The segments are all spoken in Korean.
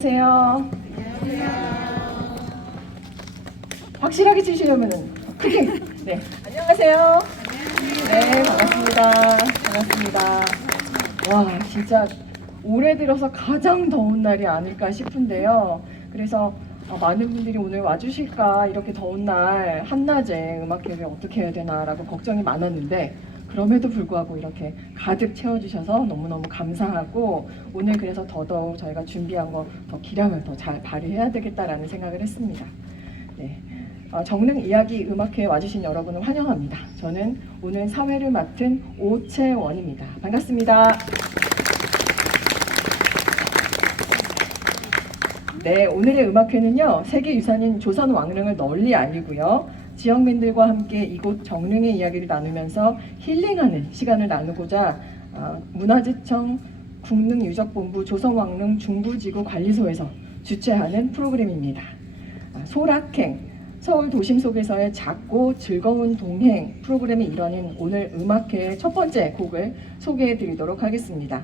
안녕하세요. 확실하게 치시려면은 크게. 네, 안녕하세요. 네, 반갑습니다. 반갑습니다. 와, 진짜 올해 들어서 가장 더운 날이 아닐까 싶은데요. 그래서 많은 분들이 오늘 와주실까, 이렇게 더운 날 한낮에 음악회를 어떻게 해야 되나라고 걱정이 많았는데, 그럼에도 불구하고 이렇게 가득 채워주셔서 너무너무 감사하고, 오늘 그래서 더더욱 저희가 준비한 거 더 기량을 더 잘 발휘해야 되겠다라는 생각을 했습니다. 네. 정릉 이야기 음악회에 와주신 여러분을 환영합니다. 저는 오늘 사회를 맡은 오채원입니다. 반갑습니다. 네, 오늘의 음악회는요, 세계유산인 조선 왕릉을 널리 알리고요, 지역민들과 함께 이곳 정릉의 이야기를 나누면서 힐링하는 시간을 나누고자 문화재청 국능유적본부 조선왕릉 중부지구 관리소에서 주최하는 프로그램입니다. 소락행, 서울 도심 속에서의 작고 즐거운 동행 프로그램의 일원인 오늘 음악회의 첫 번째 곡을 소개해 드리도록 하겠습니다.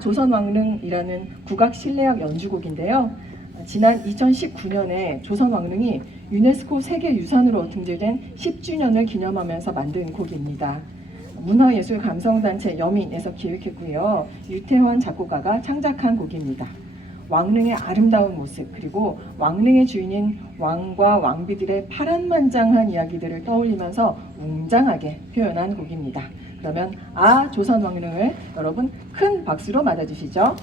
조선왕릉이라는 국악 실내악 연주곡인데요. 지난 2019년에 조선왕릉이 유네스코 세계유산으로 등재된 10주년을 기념하면서 만든 곡입니다. 문화예술감성단체 여민에서 기획했고요, 유태환 작곡가가 창작한 곡입니다. 왕릉의 아름다운 모습, 그리고 왕릉의 주인인 왕과 왕비들의 파란만장한 이야기들을 떠올리면서 웅장하게 표현한 곡입니다. 그러면 조선왕릉을 여러분 큰 박수로 맞아주시죠.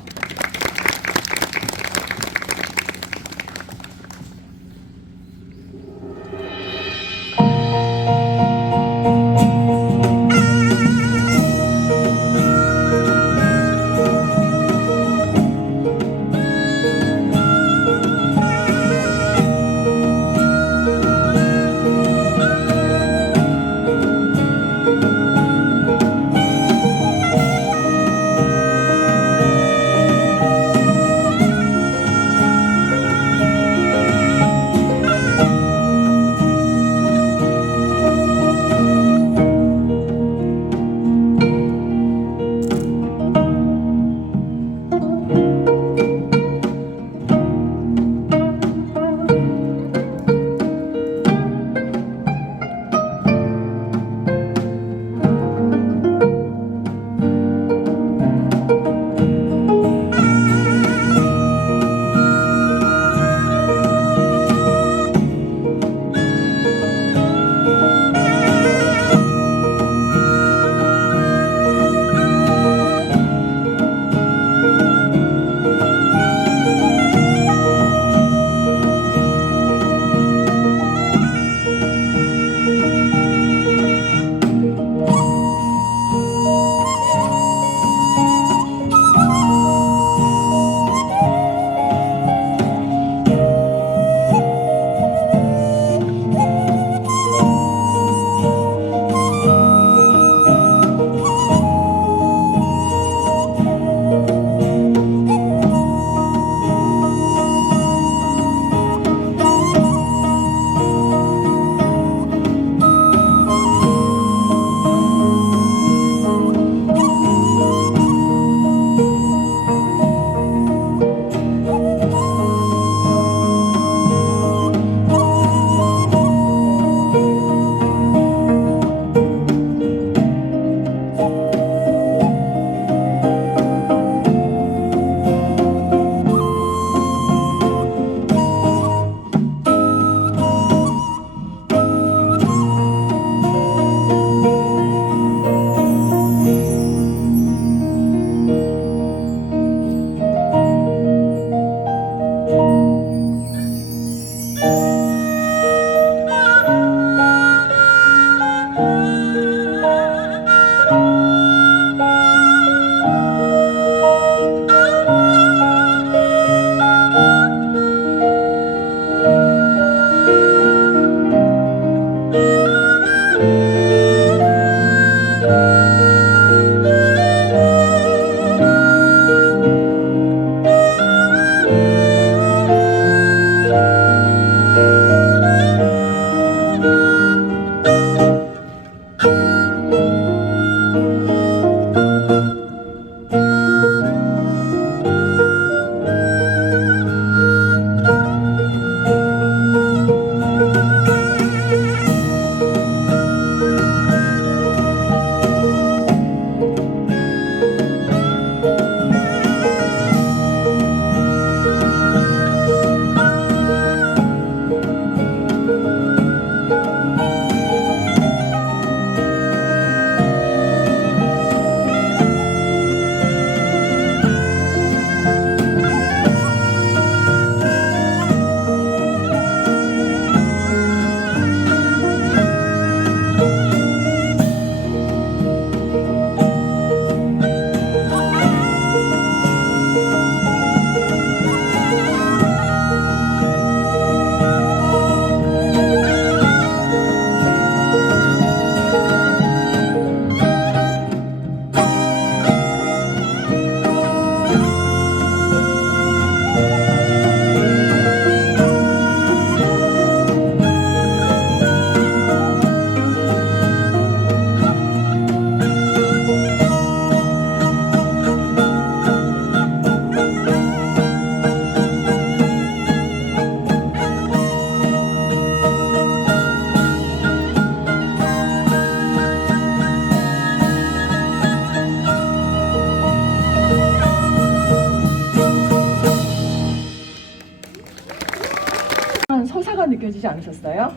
습하가 느껴지지 않으셨어요?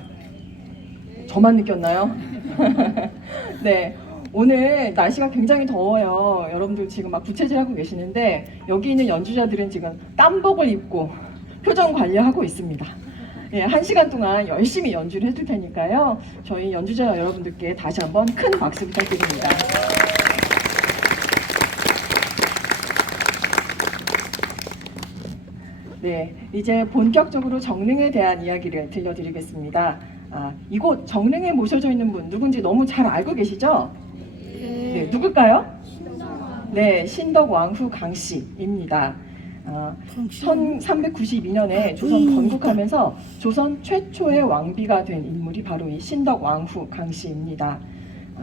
저만 느꼈나요? 네. 오늘 날씨가 굉장히 더워요. 여러분들 지금 막 부채질하고 계시는데 여기 있는 연주자들은 지금 땀복을 입고 표정 관리하고 있습니다. 예, 1시간 동안 열심히 연주를 해줄 테니까요. 저희 연주자 여러분들께 다시 한번 큰 박수 부탁드립니다. 네, 이제 본격적으로 정릉에 대한 이야기를 들려드리겠습니다. 이곳 정릉에 모셔져 있는 분 누군지 너무 잘 알고 계시죠? 네, 누굴까요? 네, 신덕왕후 강씨입니다. 1392년에 조선 건국하면서 조선 최초의 왕비가 된 인물이 바로 이 신덕왕후 강씨입니다.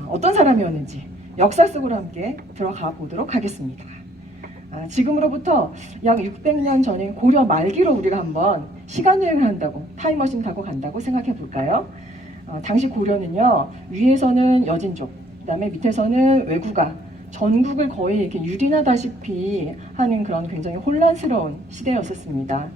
어떤 사람이었는지 역사 속으로 함께 들어가 보도록 하겠습니다. 지금으로부터 약 600년 전인 고려 말기로 우리가 한번 시간여행을 한다고, 타임머신 타고 간다고 생각해 볼까요? 당시 고려는요, 위에서는 여진족, 그 다음에 밑에서는 왜구가 전국을 거의 이렇게 유린하다시피 하는 그런 굉장히 혼란스러운 시대였었습니다.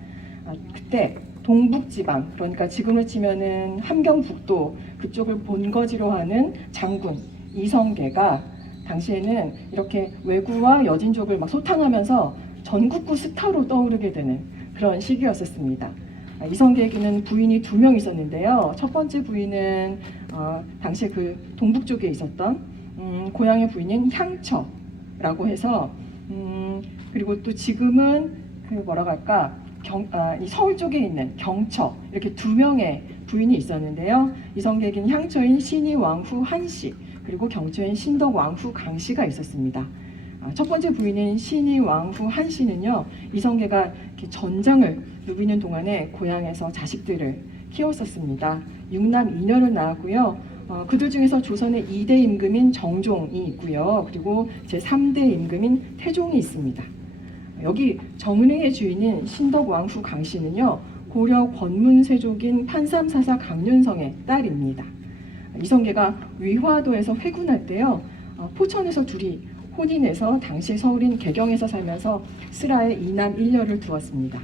그때 동북지방, 그러니까 지금을 치면은 함경북도 그쪽을 본거지로 하는 장군 이성계가 당시에는 이렇게 왜구와 여진족을 막 소탕하면서 전국구 스타로 떠오르게 되는 그런 시기였었습니다. 이성계에게는 부인이 2명 있었는데요. 첫 번째 부인은 당시에 그 동북 쪽에 있었던 고향의 부인인 향처라고 해서 그리고 또 지금은 그 뭐라고 할까 이 서울 쪽에 있는 경처, 이렇게 2명의 부인이 있었는데요. 이성계에게는 향처인 신의왕후 한씨, 그리고 경처인 신덕왕후 강씨가 있었습니다. 첫 번째 부인인 신의왕후 한씨는요, 이성계가 이렇게 전장을 누비는 동안에 고향에서 자식들을 키웠었습니다. 6남 2녀를 낳았고요. 그들 중에서 조선의 2대 임금인 정종이 있고요. 그리고 제3대 임금인 태종이 있습니다. 여기 정릉의 주인인 신덕왕후 강씨는요, 고려 권문세족인 판삼사사 강윤성의 딸입니다. 이성계가 위화도에서 회군할 때요, 포천에서 둘이 혼인해서 당시 서울인 개경에서 살면서 슬하에 2남 1녀를 두었습니다.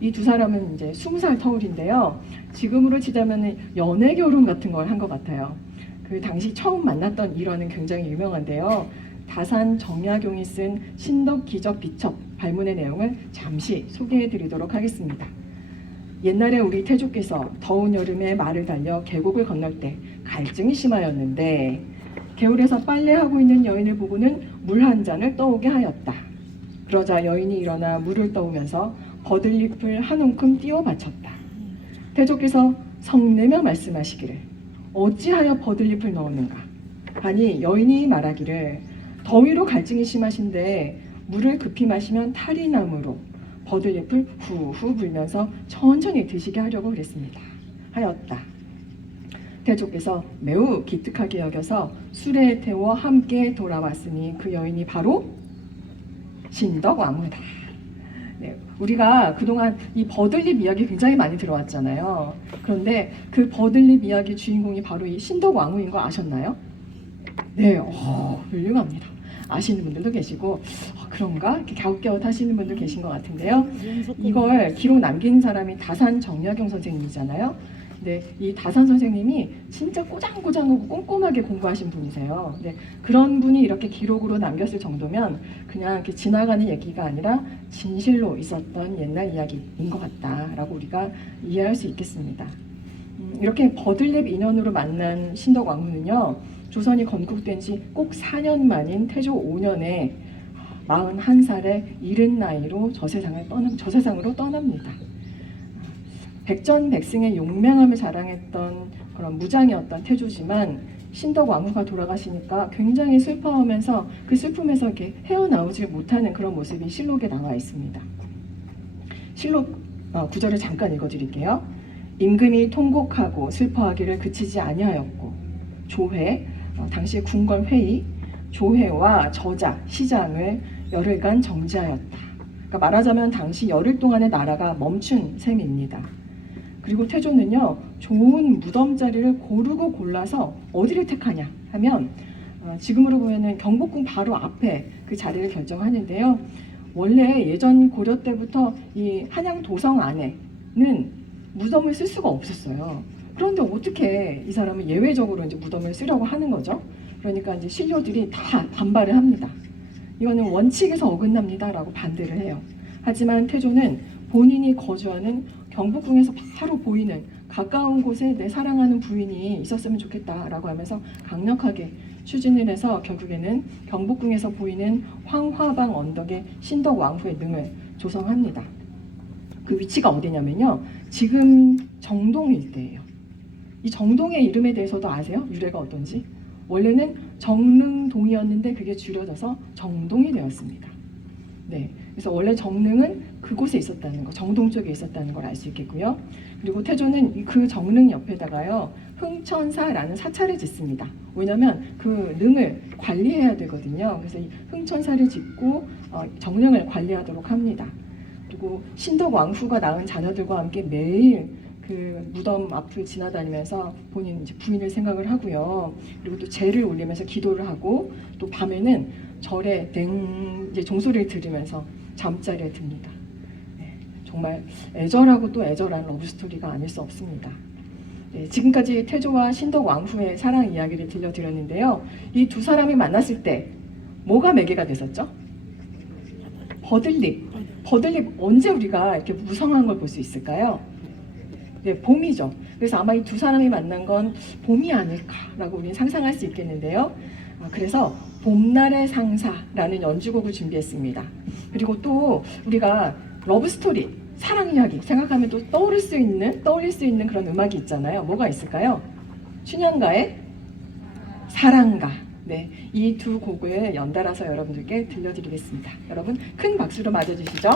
이 2사람은 이제 20살 터울인데요. 지금으로 치자면 연애 결혼 같은 걸 한 것 같아요. 그 당시 처음 만났던 일화는 굉장히 유명한데요. 다산 정약용이 쓴 신덕기적 비첩 발문의 내용을 잠시 소개해 드리도록 하겠습니다. 옛날에 우리 태조께서 더운 여름에 말을 달려 계곡을 건널 때 갈증이 심하였는데 개울에서 빨래하고 있는 여인을 보고는 물 한 잔을 떠오게 하였다. 그러자 여인이 일어나 물을 떠오면서 버들잎을 한 움큼 띄워 바쳤다. 태조께서 성내며 말씀하시기를 어찌하여 버들잎을 넣었는가 하니 여인이 말하기를 더위로 갈증이 심하신데 물을 급히 마시면 탈이 나므로 버들잎을 후후 불면서 천천히 드시게 하려고 그랬습니다. 하였다. 태조께서 매우 기특하게 여겨서 수레에 태워 함께 돌아왔으니 그 여인이 바로 신덕왕후다. 네, 우리가 그동안 이 버들잎 이야기 굉장히 많이 들어왔잖아요. 그런데 그 버들잎 이야기 주인공이 바로 이 신덕왕후인 거 아셨나요? 네, 훌륭합니다. 아시는 분들도 계시고 그런가? 이렇게 갸웃갸웃 하시는 분들 계신 것 같은데요. 이걸 기록 남긴 사람이 다산 정약용 선생님이잖아요. 네, 이 다산 선생님이 진짜 꼬장꼬장하고 꼼꼼하게 공부하신 분이세요. 네, 그런 분이 이렇게 기록으로 남겼을 정도면 그냥 이렇게 지나가는 얘기가 아니라 진실로 있었던 옛날 이야기인 것 같다라고 우리가 이해할 수 있겠습니다. 이렇게 버들잎 인연으로 만난 신덕왕후는요, 조선이 건국된 지 꼭 4년 만인 태조 5년에 41살의 이른 나이로 저 세상으로 떠납니다. 백전백승의 용맹함을 자랑했던 그런 무장이었던 태조지만 신덕왕후가 돌아가시니까 굉장히 슬퍼하면서 그 슬픔에서 이렇게 헤어나오지 못하는 그런 모습이 실록에 나와 있습니다. 실록 구절을 잠깐 읽어드릴게요. 임금이 통곡하고 슬퍼하기를 그치지 아니하였고 조회, 당시 궁궐 회의, 조회와 저자, 시장을 열흘간 정지하였다. 그러니까 말하자면 당시 열흘 동안의 나라가 멈춘 셈입니다. 그리고 태조는요, 좋은 무덤 자리를 고르고 골라서 어디를 택하냐 하면 지금으로 보면은 경복궁 바로 앞에 그 자리를 결정하는데요. 원래 예전 고려 때부터 이 한양 도성 안에는 무덤을 쓸 수가 없었어요. 그런데 어떻게 이 사람은 예외적으로 이제 무덤을 쓰려고 하는 거죠? 그러니까 이제 신료들이 다 반발을 합니다. 이거는 원칙에서 어긋납니다라고 반대를 해요. 하지만 태조는 본인이 거주하는 경복궁에서 바로 보이는 가까운 곳에 내 사랑하는 부인이 있었으면 좋겠다라고 하면서 강력하게 추진을 해서 결국에는 경복궁에서 보이는 황화방 언덕에 신덕 왕후의 능을 조성합니다. 그 위치가 어디냐면요, 지금 정동 일대예요. 이 정동의 이름에 대해서도 아세요? 유래가 어떤지? 원래는 정릉동이었는데 그게 줄여져서 정동이 되었습니다. 네, 그래서 원래 정릉은 그곳에 있었다는 거, 정동 쪽에 있었다는 걸 알 수 있겠고요. 그리고 태조는 그 정릉 옆에다가요, 흥천사라는 사찰을 짓습니다. 왜냐하면 그 능을 관리해야 되거든요. 그래서 이 흥천사를 짓고 정릉을 관리하도록 합니다. 그리고 신덕 왕후가 낳은 자녀들과 함께 매일 그 무덤 앞을 지나다니면서 본인 이제 부인을 생각을 하고요. 그리고 또 제를 올리면서 기도를 하고, 또 밤에는 절에 이제 종소리를 들으면서 잠자리에 듭니다. 네, 정말 애절하고 또 애절한 러브 스토리가 아닐 수 없습니다. 네, 지금까지 태조와 신덕 왕후의 사랑 이야기를 들려드렸는데요. 이 두 사람이 만났을 때 뭐가 매개가 됐었죠? 버들잎. 버들잎 언제 우리가 이렇게 무성한 걸 볼 수 있을까요? 네, 봄이죠. 그래서 아마 이 두 사람이 만난 건 봄이 아닐까라고 우리는 상상할 수 있겠는데요. 그래서 봄날의 상사라는 연주곡을 준비했습니다. 그리고 또 우리가 러브 스토리, 사랑 이야기 생각하면 또 떠올릴 수 있는 그런 음악이 있잖아요. 뭐가 있을까요? 춘향가의 사랑가. 네, 이 두 곡을 연달아서 여러분들께 들려드리겠습니다. 여러분 큰 박수로 맞아주시죠.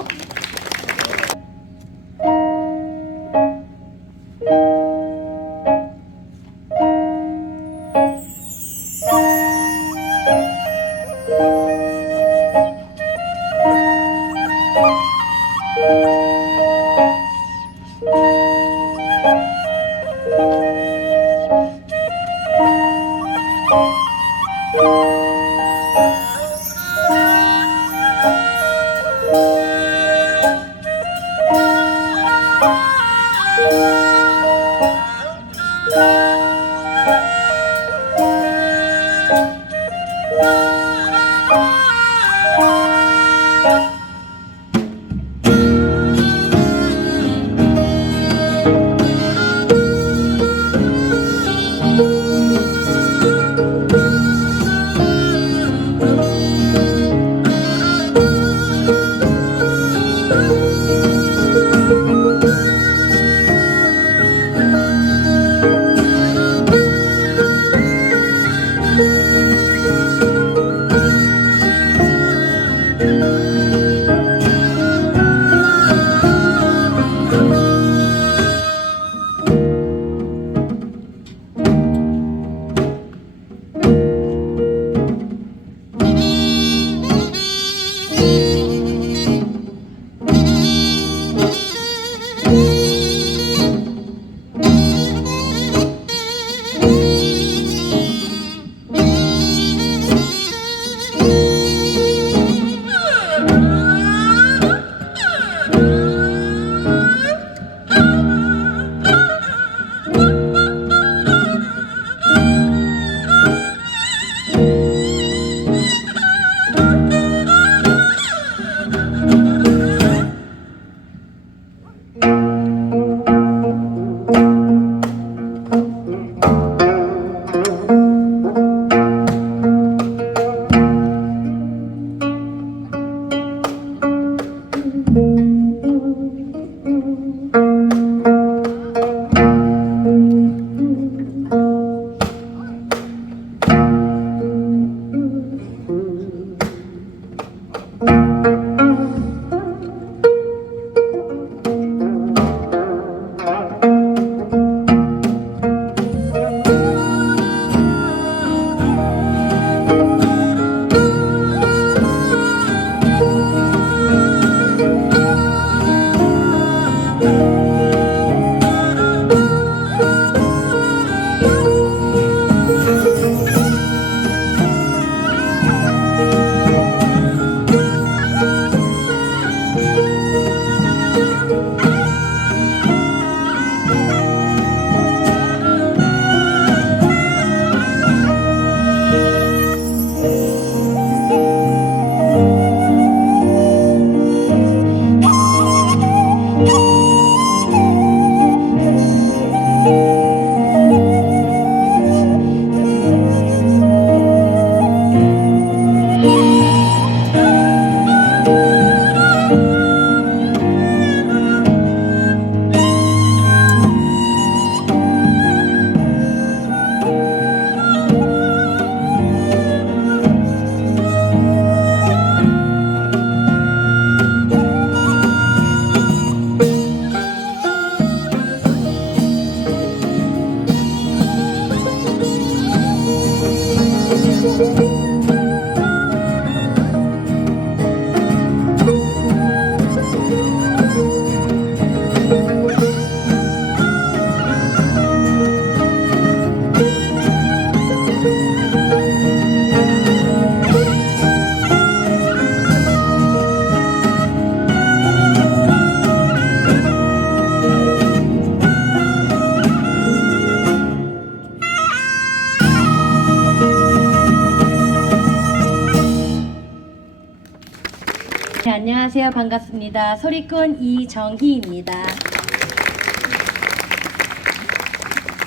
안녕하세요. 반갑습니다. 소리꾼 이정희입니다.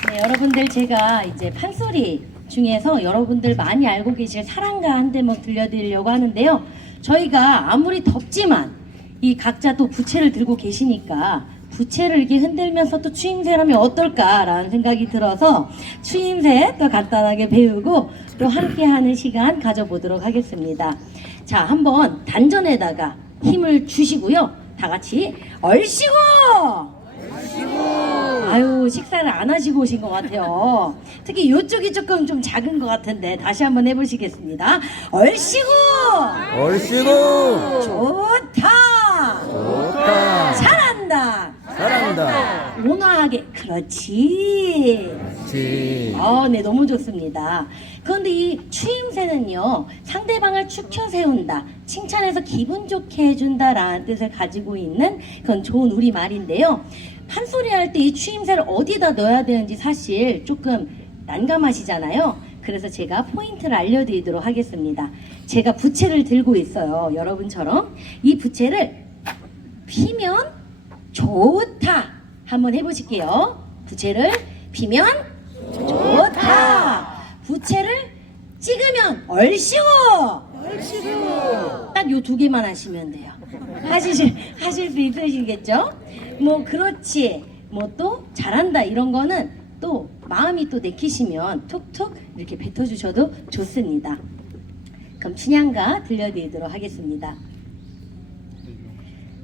네, 여러분들 제가 이제 판소리 중에서 여러분들 많이 알고 계실 사랑가 한 대목 들려드리려고 하는데요. 저희가 아무리 덥지만 이 각자 또 부채를 들고 계시니까 부채를 이렇게 흔들면서 또 추임새를 하면 어떨까라는 생각이 들어서 추임새 또 간단하게 배우고 또 함께하는 시간 가져보도록 하겠습니다. 자, 한번 단전에다가 힘을 주시고요. 다 같이 얼씨구! 아유, 식사를 안 하시고 오신 것 같아요. 특히 이쪽이 조금 좀 작은 것 같은데 다시 한번 해보시겠습니다. 얼씨구! 얼씨구! 좋다! 좋다! 잘한다! 잘한다! 온화하게 그렇지. 그렇지. 네, 너무 좋습니다. 그런데 이 추임새는요, 상대방을 축혀 세운다, 칭찬해서 기분 좋게 해준다라는 뜻을 가지고 있는 그런 좋은 우리말인데요. 판소리 할 때 이 추임새를 어디다 넣어야 되는지 사실 조금 난감하시잖아요. 그래서 제가 포인트를 알려드리도록 하겠습니다. 제가 부채를 들고 있어요. 여러분처럼 이 부채를 피면 좋다 한번 해보실게요. 부채를 피면 좋다. 부채를 찍으면 얼씨구. 딱 요 두 개만 하시면 돼요. 하실 수 있으시겠죠? 뭐 그렇지, 뭐 또 잘한다 이런 거는 또 마음이 또 내키시면 툭툭 이렇게 뱉어주셔도 좋습니다. 그럼 춘향가 들려드리도록 하겠습니다.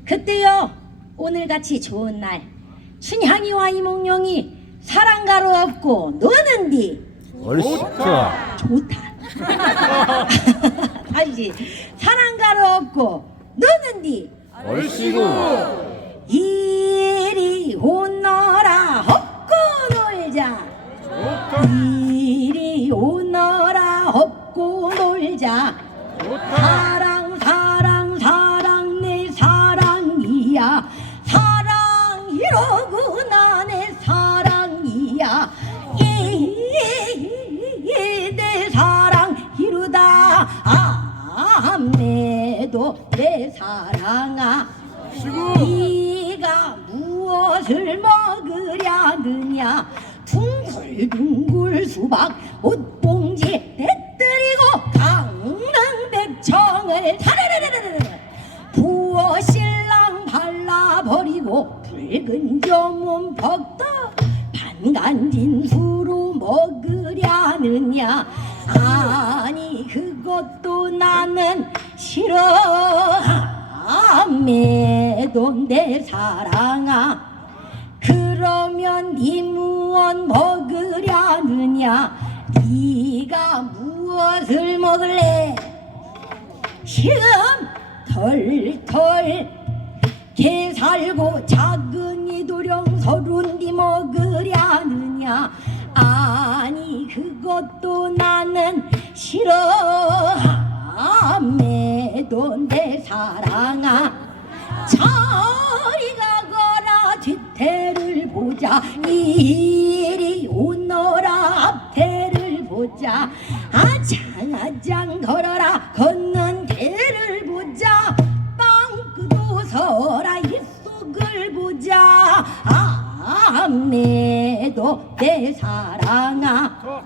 그때요, 오늘같이 좋은 날 춘향이와 이몽룡이 사랑가로 업고 노는디. 얼씨구다. 좋다. 다시 사랑가로 업고 노는디. 얼씨구. 이리 오너라 업고 놀자. 이리 오너라 업고 놀자. 사랑 사랑 사랑 내 사랑이야. 사랑 이로구나 내 사랑이야. 내 사랑 이루다 아매도 내 사랑아. 네가 무엇을 먹으려느냐. 둥글둥글 수박 옷봉지 내뜨리고 강릉백청을 사르르르르 부어 신랑 발라버리고 붉은 저몸 벅다 반간진수로 먹으려느냐. 아니 그것도 나는 싫어. 아매도 내 사랑아. 그러면 네 무엇 먹으려느냐. 네가 무엇을 먹을래. 지금 털털 개 살고 작은 이도령 서른디 먹으려느냐. 아니 그것도 나는 싫어. 아매도 내 사랑아. 저리 가거라 뒤태를 보자. 이리 오너라 앞태를 보자. 아장아장 걸어라 걷는 개를 보자. 빵끄도 서라 이 속을 보자. 아매도 내 사랑아.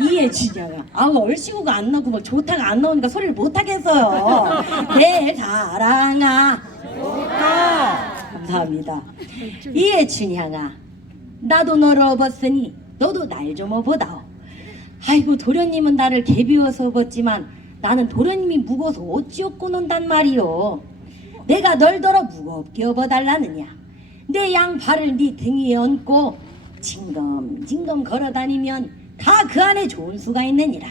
이해주냐가. 얼씨구가 안 나오고 막 좋다가 안 나오니까 소리를 못 하겠어요. 내 사랑아. 감사합니다. 이해춘향아, 나도 너를 업었으니 너도 날 좀 업어다오. 아이고 도련님은 나를 개비워서 업었지만 나는 도련님이 무거워서 어찌 업고 논단 말이오. 내가 널 더러 무겁게 업어달라느냐. 내 양팔을 네 등 위에 얹고 징검징검 걸어다니면 다 그 안에 좋은 수가 있느니라.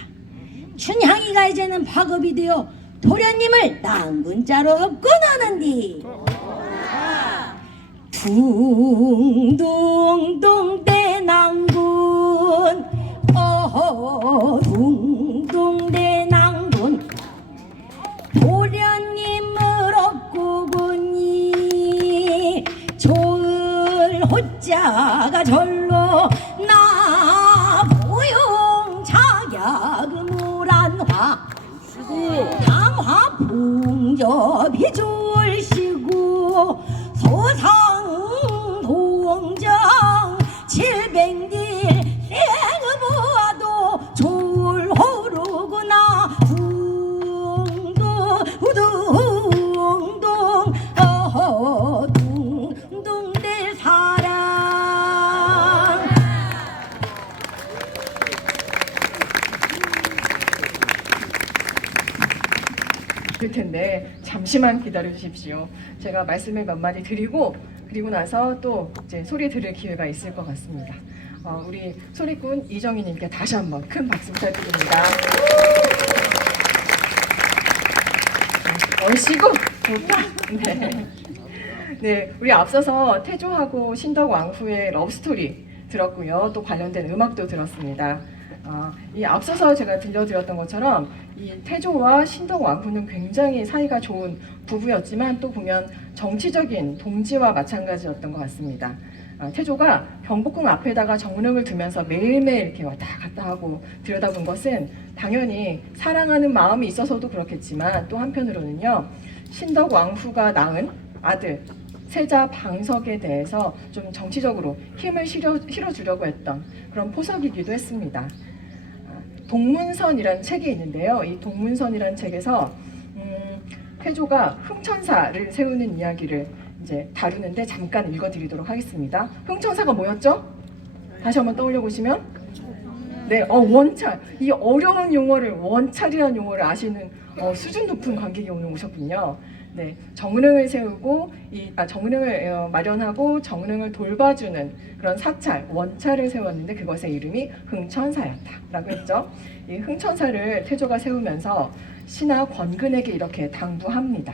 춘향이가 이제는 박업이 되어 도련님을 낭군자로 업고 나는디. 둥둥둥 대낭군 둥둥 대낭군 도련님을 업고 보니 좋을 호자가 절로 나 고용 자약무란화 당 영화 봉접이 졸시고 소상동정 700리 생어보아도 졸호르구나 둥둥둥둥 둥둥 내 사랑. 될 텐데 잠시만 기다려 주십시오. 제가 말씀을 몇 마디 드리고 그리고 나서 또 이제 소리 들을 기회가 있을 것 같습니다. 우리 소리꾼 이정희님께 다시 한번 큰 박수 부탁드립니다. 얼씨구 좋다. 네. 네, 우리 앞서서 태조하고 신덕왕후의 러브스토리 들었고요. 또 관련된 음악도 들었습니다. 이 앞서서 제가 들려드렸던 것처럼 이 태조와 신덕왕후는 굉장히 사이가 좋은 부부였지만 또 보면 정치적인 동지와 마찬가지였던 것 같습니다. 태조가 경복궁 앞에다가 정릉을 두면서 매일매일 이렇게 왔다 갔다 하고 들여다본 것은 당연히 사랑하는 마음이 있어서도 그렇겠지만 또 한편으로는요, 신덕왕후가 낳은 아들 세자 방석에 대해서 좀 정치적으로 힘을 실어주려고 했던 그런 포석이기도 했습니다. 동문선이라는 책이 있는데요. 이 동문선이라는 책에서 태조가 흥천사를 세우는 이야기를 이제 다루는데 잠깐 읽어드리도록 하겠습니다. 흥천사가 뭐였죠? 다시 한번 떠올려 보시면, 네, 원찰. 이 어려운 용어를 원찰이라는 용어를 아시는 수준 높은 관객이 오늘 오셨군요. 네, 정릉을 세우고 정릉을 마련하고 정릉을 돌봐주는 그런 사찰, 원찰을 세웠는데 그것의 이름이 흥천사였다라고 했죠. 이 흥천사를 태조가 세우면서 신하 권근에게 이렇게 당부합니다.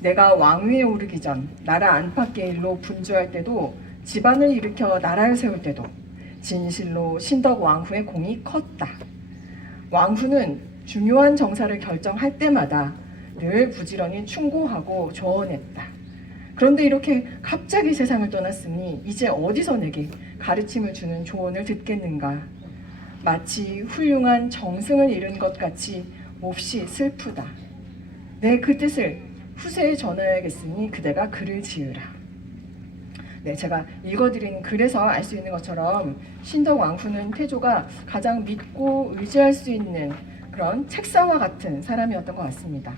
내가 왕위에 오르기 전 나라 안팎의 일로 분주할 때도 집안을 일으켜 나라를 세울 때도 진실로 신덕왕후의 공이 컸다. 왕후는 중요한 정사를 결정할 때마다 늘 부지런히 충고하고 조언했다. 그런데 이렇게 갑자기 세상을 떠났으니 이제 어디서 내게 가르침을 주는 조언을 듣겠는가. 마치 훌륭한 정승을 잃은 것 같이 몹시 슬프다. 내 그 뜻을 후세에 전해야겠으니 그대가 글을 지으라. 네, 제가 읽어드린 글에서 알 수 있는 것처럼 신덕왕후는 태조가 가장 믿고 의지할 수 있는 그런 책사와 같은 사람이었던 것 같습니다.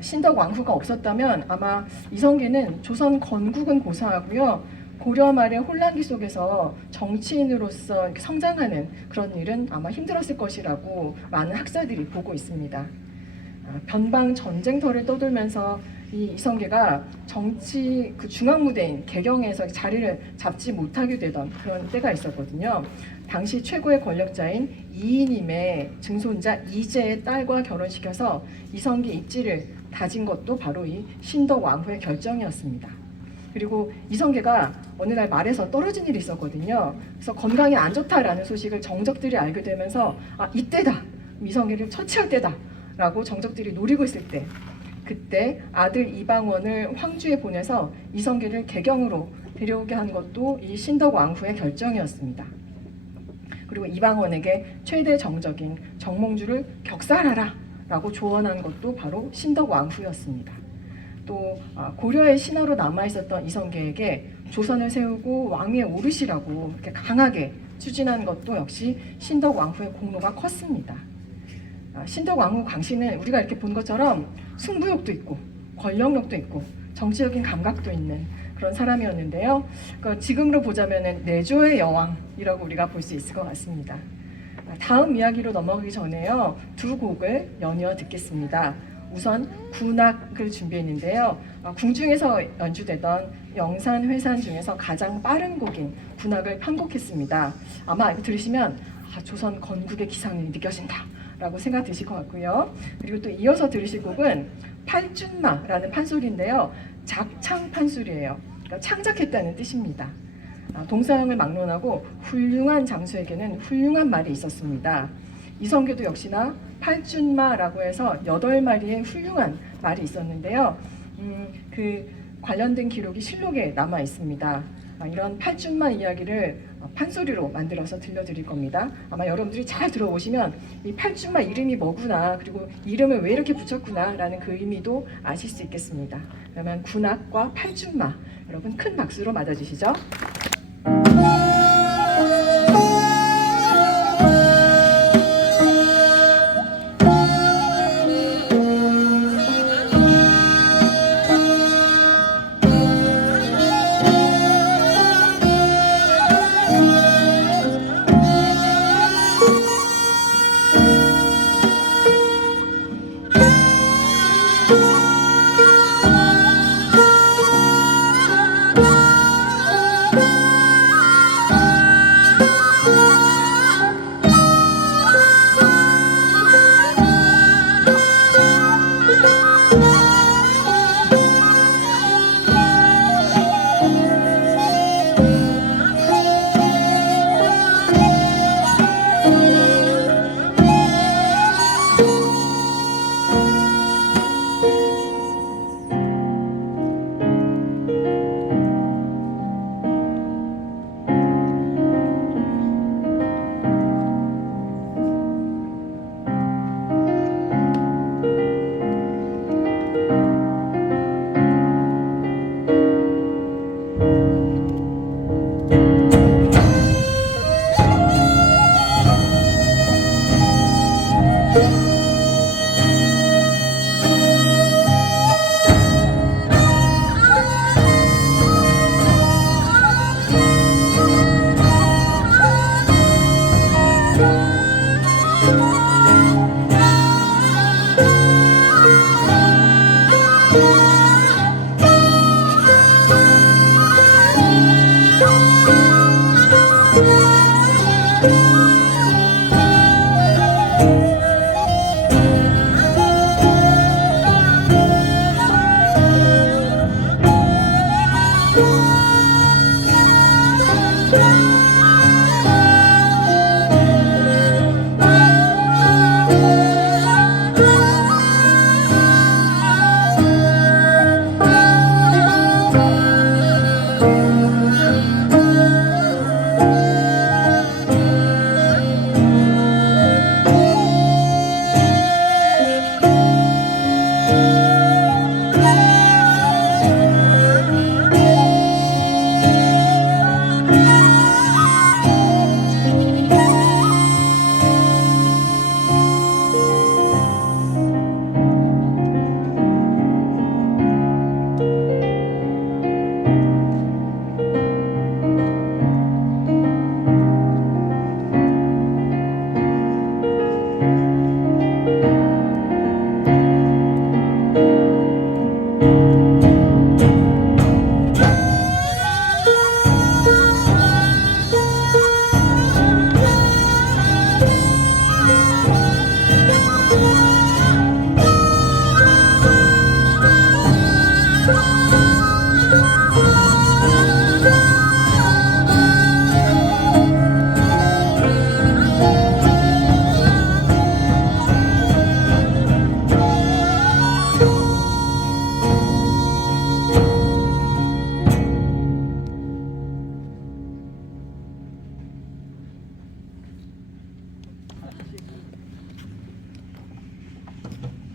신덕왕후가 없었다면 아마 이성계는 조선 건국은 고사하고요, 고려 말의 혼란기 속에서 정치인으로서 이렇게 성장하는 그런 일은 아마 힘들었을 것이라고 많은 학자들이 보고 있습니다. 변방 전쟁터를 떠돌면서 이 이성계가 정치 그 중앙 무대인 개경에서 자리를 잡지 못하게 되던 그런 때가 있었거든요. 당시 최고의 권력자인 이이님의 증손자 이제의 딸과 결혼시켜서 이성계 입지를 다진 것도 바로 이 신덕왕후의 결정이었습니다. 그리고 이성계가 어느 날 말에서 떨어진 일이 있었거든요. 그래서 건강이 안 좋다라는 소식을 정적들이 알게 되면서 이때다, 이성계를 처치할 때다 라고 정적들이 노리고 있을 때, 그때 아들 이방원을 황주에 보내서 이성계를 개경으로 데려오게 한 것도 이 신덕왕후의 결정이었습니다. 그리고 이방원에게 최대 정적인 정몽주를 격살하라 라고 조언한 것도 바로 신덕왕후였습니다. 또 고려의 신하로 남아있었던 이성계에게 조선을 세우고 왕위에 오르시라고 이렇게 강하게 추진한 것도 역시 신덕왕후의 공로가 컸습니다. 신덕왕후 광씨는 우리가 이렇게 본 것처럼 승부욕도 있고 권력욕도 있고 정치적인 감각도 있는 그런 사람이었는데요. 지금으로 보자면 내조의 여왕이라고 우리가 볼 수 있을 것 같습니다. 다음 이야기로 넘어가기 전에요, 두 곡을 연이어 듣겠습니다. 우선 군악을 준비했는데요. 궁중에서 연주되던 영산회산 중에서 가장 빠른 곡인 군악을 편곡했습니다. 아마 이거 들으시면 조선 건국의 기상이 느껴진다 라고 생각 드실 것 같고요. 그리고 또 이어서 들으실 곡은 팔준마라는 판소리인데요. 작창 판소리예요. 그러니까 창작했다는 뜻입니다. 동서양을 막론하고 훌륭한 장수에게는 훌륭한 말이 있었습니다. 이성계도 역시나 팔준마라고 해서 8마리의 훌륭한 말이 있었는데요. 그 관련된 기록이 실록에 남아 있습니다. 이런 팔춘마 이야기를 판소리로 만들어서 들려드릴 겁니다. 아마 여러분들이 잘 들어보시면 이 팔춘마 이름이 뭐구나, 그리고 이름을 왜 이렇게 붙였구나 라는 그 의미도 아실 수 있겠습니다. 그러면 군악과 팔춘마, 여러분 큰 박수로 맞아주시죠.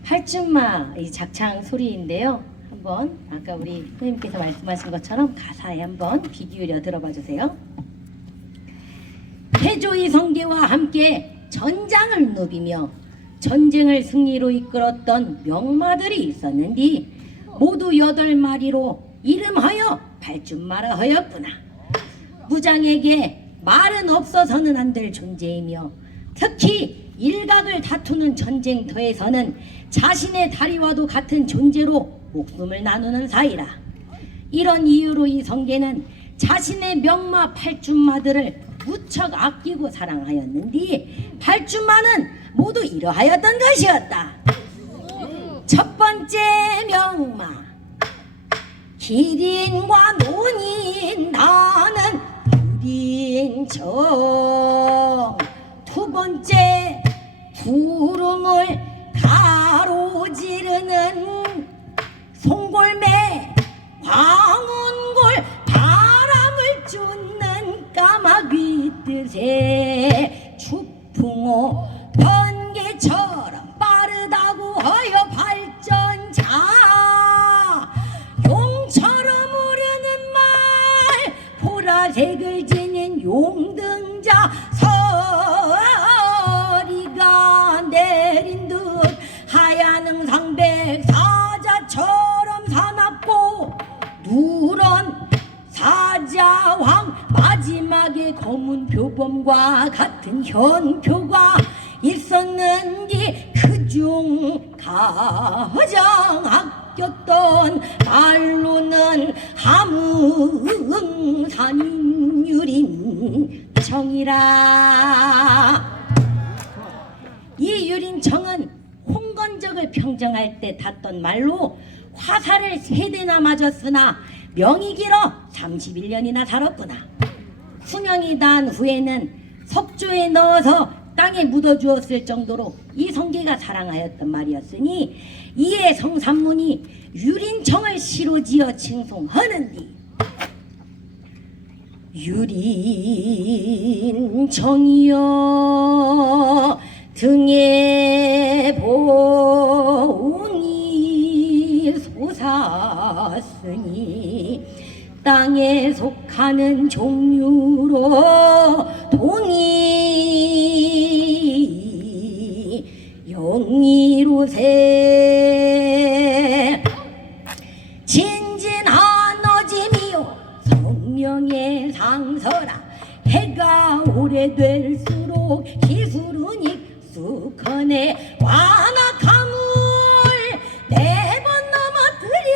팔춘마 이 작창 소리인데요. 한번 아까 우리 선생님께서 말씀하신 것처럼 가사에 한번 귀 기울여 들어봐 주세요. 태조의 성계와 함께 전장을 누비며 전쟁을 승리로 이끌었던 명마들이 있었는데 모두 8마리로 이름하여 팔춘마라 하였구나. 무장에게 말은 없어서는 안 될 존재이며 특히 일각을 다투는 전쟁터에서는 자신의 다리와도 같은 존재로 목숨을 나누는 사이라. 이런 이유로 이 성계는 자신의 명마 팔춘마들을 무척 아끼고 사랑하였는데 팔춘마는 모두 이러하였던 것이었다. 첫 번째 명마 기린과 논인 나는 유린정. 두 번째 구름을 가로지르는 송골매 광운골 바람을 색을 지닌 용등자 서리가 내린 듯 하얀 응상백 사자처럼 사납고 누런 사자왕 마지막에 검은 표범과 같은 현표가 있었는지 그중 가장 아꼈던 말로는 함흥산 유린청이라. 이 유린청은 홍건적을 평정할 때 탔던 말로 화살을 3대나 맞았으나 명이 길어 31년이나 살았구나. 수명이 단 후에는 석조에 넣어서 땅에 묻어주었을 정도로 이 성계가 사랑하였던 말이었으니 이에 성삼문이 유린청을 시로 지어 칭송하는디 유린청이여 등에 봉이 솟았으니 땅에 속하는 종류로 동이 영이로세 진진한 어짐이요 성명의 상서라. 해가 오래될수록 기술은 익숙하네 완악함을 4번 넘어뜨려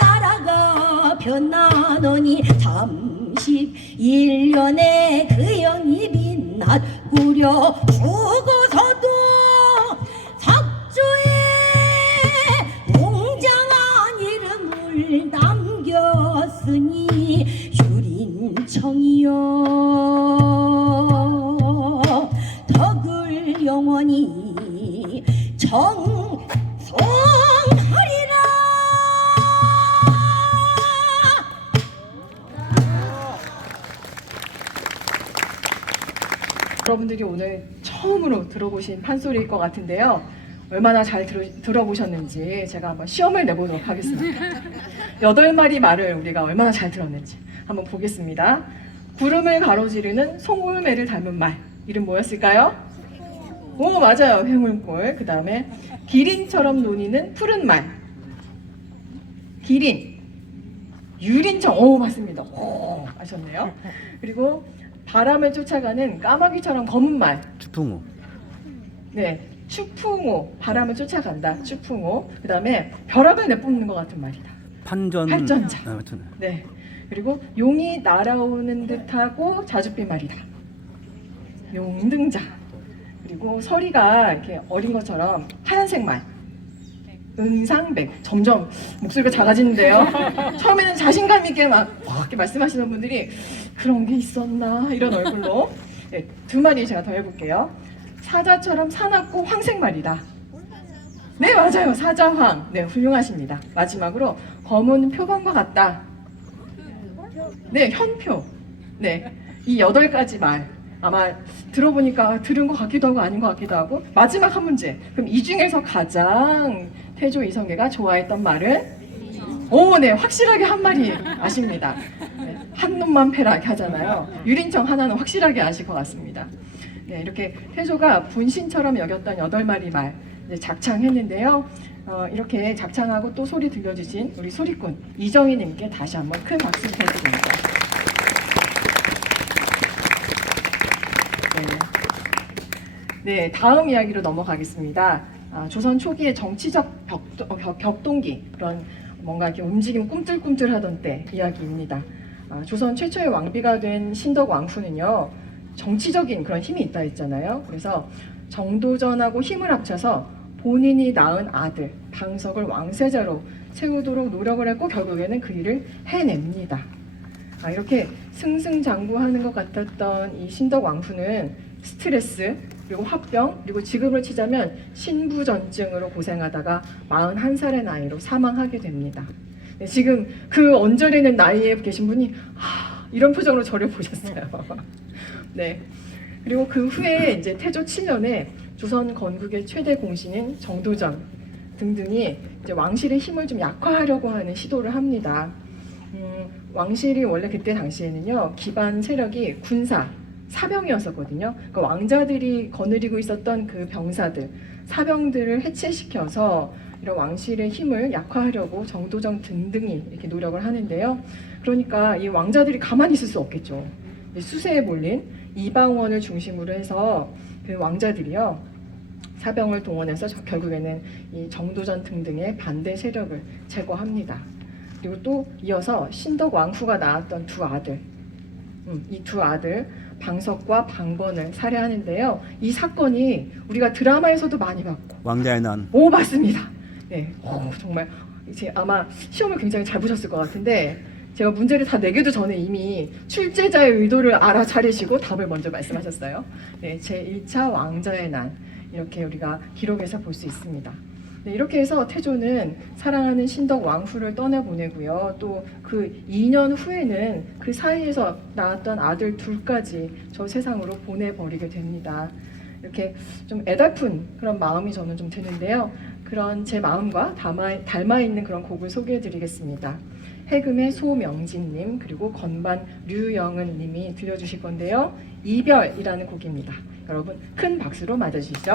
나라가 변나더니 31년에 그 영이 빛났구려. 죽어서도 석조에 웅장한 이름을 남겼으니 유린청이여 덕을 영원히 정송하리라. 여러분들이 오늘 처음으로 들어보신 판소리일 것 같은데요. 얼마나 잘 들어보셨는지 제가 한번 시험을 내보도록 하겠습니다. 8마리 말을 우리가 얼마나 잘 들었는지 한번 보겠습니다. 구름을 가로지르는 송울매를 닮은 말, 이름 뭐였을까요? 오, 맞아요. 회물골. 그 다음에 기린처럼 논이는 푸른 말, 기린. 유린청. 오, 맞습니다. 오, 아셨네요. 그리고 바람을 쫓아가는 까마귀처럼 검은 말. 추풍호. 네, 추풍호. 바람을 쫓아간다. 추풍호. 그 다음에 벼락을 내뿜는 것 같은 말이다. 팔전자. 아, 맞잖아. 네. 그리고 용이 날아오는 듯하고 자줏빛 말이다. 용등자. 그리고 서리가 이렇게 어린 것처럼 하얀색 말. 은상백. 점점 목소리가 작아지는데요. 처음에는 자신감 있게 막 이렇게 말씀하시는 분들이 그런 게 있었나 이런 얼굴로. 네, 2마리 제가 더 해볼게요. 사자처럼 사납고 황색 말이다. 네, 맞아요. 사자황. 네, 훌륭하십니다. 마지막으로 검은 표범과 같다. 네, 현표. 네, 이 8가지 말 아마 들어보니까 들은 것 같기도 하고 아닌 것 같기도 하고. 마지막 한 문제. 그럼 이 중에서 가장 태조 이성계가 좋아했던 말은? 오, 네, 확실하게 한 마리 아십니다. 네, 한 놈만 패라게 하잖아요. 유린청 하나는 확실하게 아실 것 같습니다. 네, 이렇게 태조가 분신처럼 여겼던 8마리 말 이제 작창했는데요. 이렇게 작창하고 또 소리 들려주신 우리 소리꾼 이정희님께 다시 한번 큰 박수 부탁드립니다. 네, 다음 이야기로 넘어가겠습니다. 조선 초기의 정치적 격동기, 그런 뭔가 이렇게 움직임 꿈틀꿈틀하던 때 이야기입니다. 조선 최초의 왕비가 된 신덕 왕후는요, 정치적인 그런 힘이 있다 했잖아요. 그래서 정도전하고 힘을 합쳐서 본인이 낳은 아들 방석을 왕세자로 세우도록 노력을 했고 결국에는 그 일을 해냅니다. 이렇게 승승장구하는 것 같았던 이 신덕 왕후는 스트레스, 그리고 화병, 그리고 지금을 치자면 신부전증으로 고생하다가 41살의 나이로 사망하게 됩니다. 네, 지금 그 언저리는 나이에 계신 분이 이런 표정으로 저를 보셨어요. 네. 그리고 그 후에 이제 태조 7년에 조선 건국의 최대 공신인 정도전 등등이 이제 왕실의 힘을 좀 약화하려고 하는 시도를 합니다. 왕실이 원래 그때 당시에는요 기반 세력이 군사 사병이었었거든요. 그러니까 왕자들이 거느리고 있었던 그 병사들, 사병들을 해체시켜서 이런 왕실의 힘을 약화하려고 정도전 등등이 이렇게 노력을 하는데요. 그러니까 이 왕자들이 가만히 있을 수 없겠죠. 수세에 몰린 이방원을 중심으로 해서 그 왕자들이요 사병을 동원해서 결국에는 이 정도전 등등의 반대 세력을 제거합니다. 그리고 또 이어서 신덕 왕후가 낳았던 두 아들, 이 두 아들 방석과 방건을 살해하는데요. 이 사건이 우리가 드라마에서도 많이 봤고, 왕자의 난. 오 맞습니다. 네, 정말 이제 아마 시험을 굉장히 잘 보셨을 것 같은데 제가 문제를 다 내기도 전에 이미 출제자의 의도를 알아차리시고 답을 먼저 말씀하셨어요. 네, 제 1차 왕자의 난 이렇게 우리가 기록에서 볼 수 있습니다. 네, 이렇게 해서 태조는 사랑하는 신덕 왕후를 떠나보내고요. 또 그 2년 후에는 그 사이에서 낳았던 아들 둘까지 저 세상으로 보내버리게 됩니다. 이렇게 좀 애달픈 그런 마음이 저는 좀 드는데요. 그런 제 마음과 닮아 있는 그런 곡을 소개해드리겠습니다. 해금의 소명진님 그리고 건반 류영은님이 들려주실 건데요. 이별이라는 곡입니다. 여러분 큰 박수로 맞아주시죠.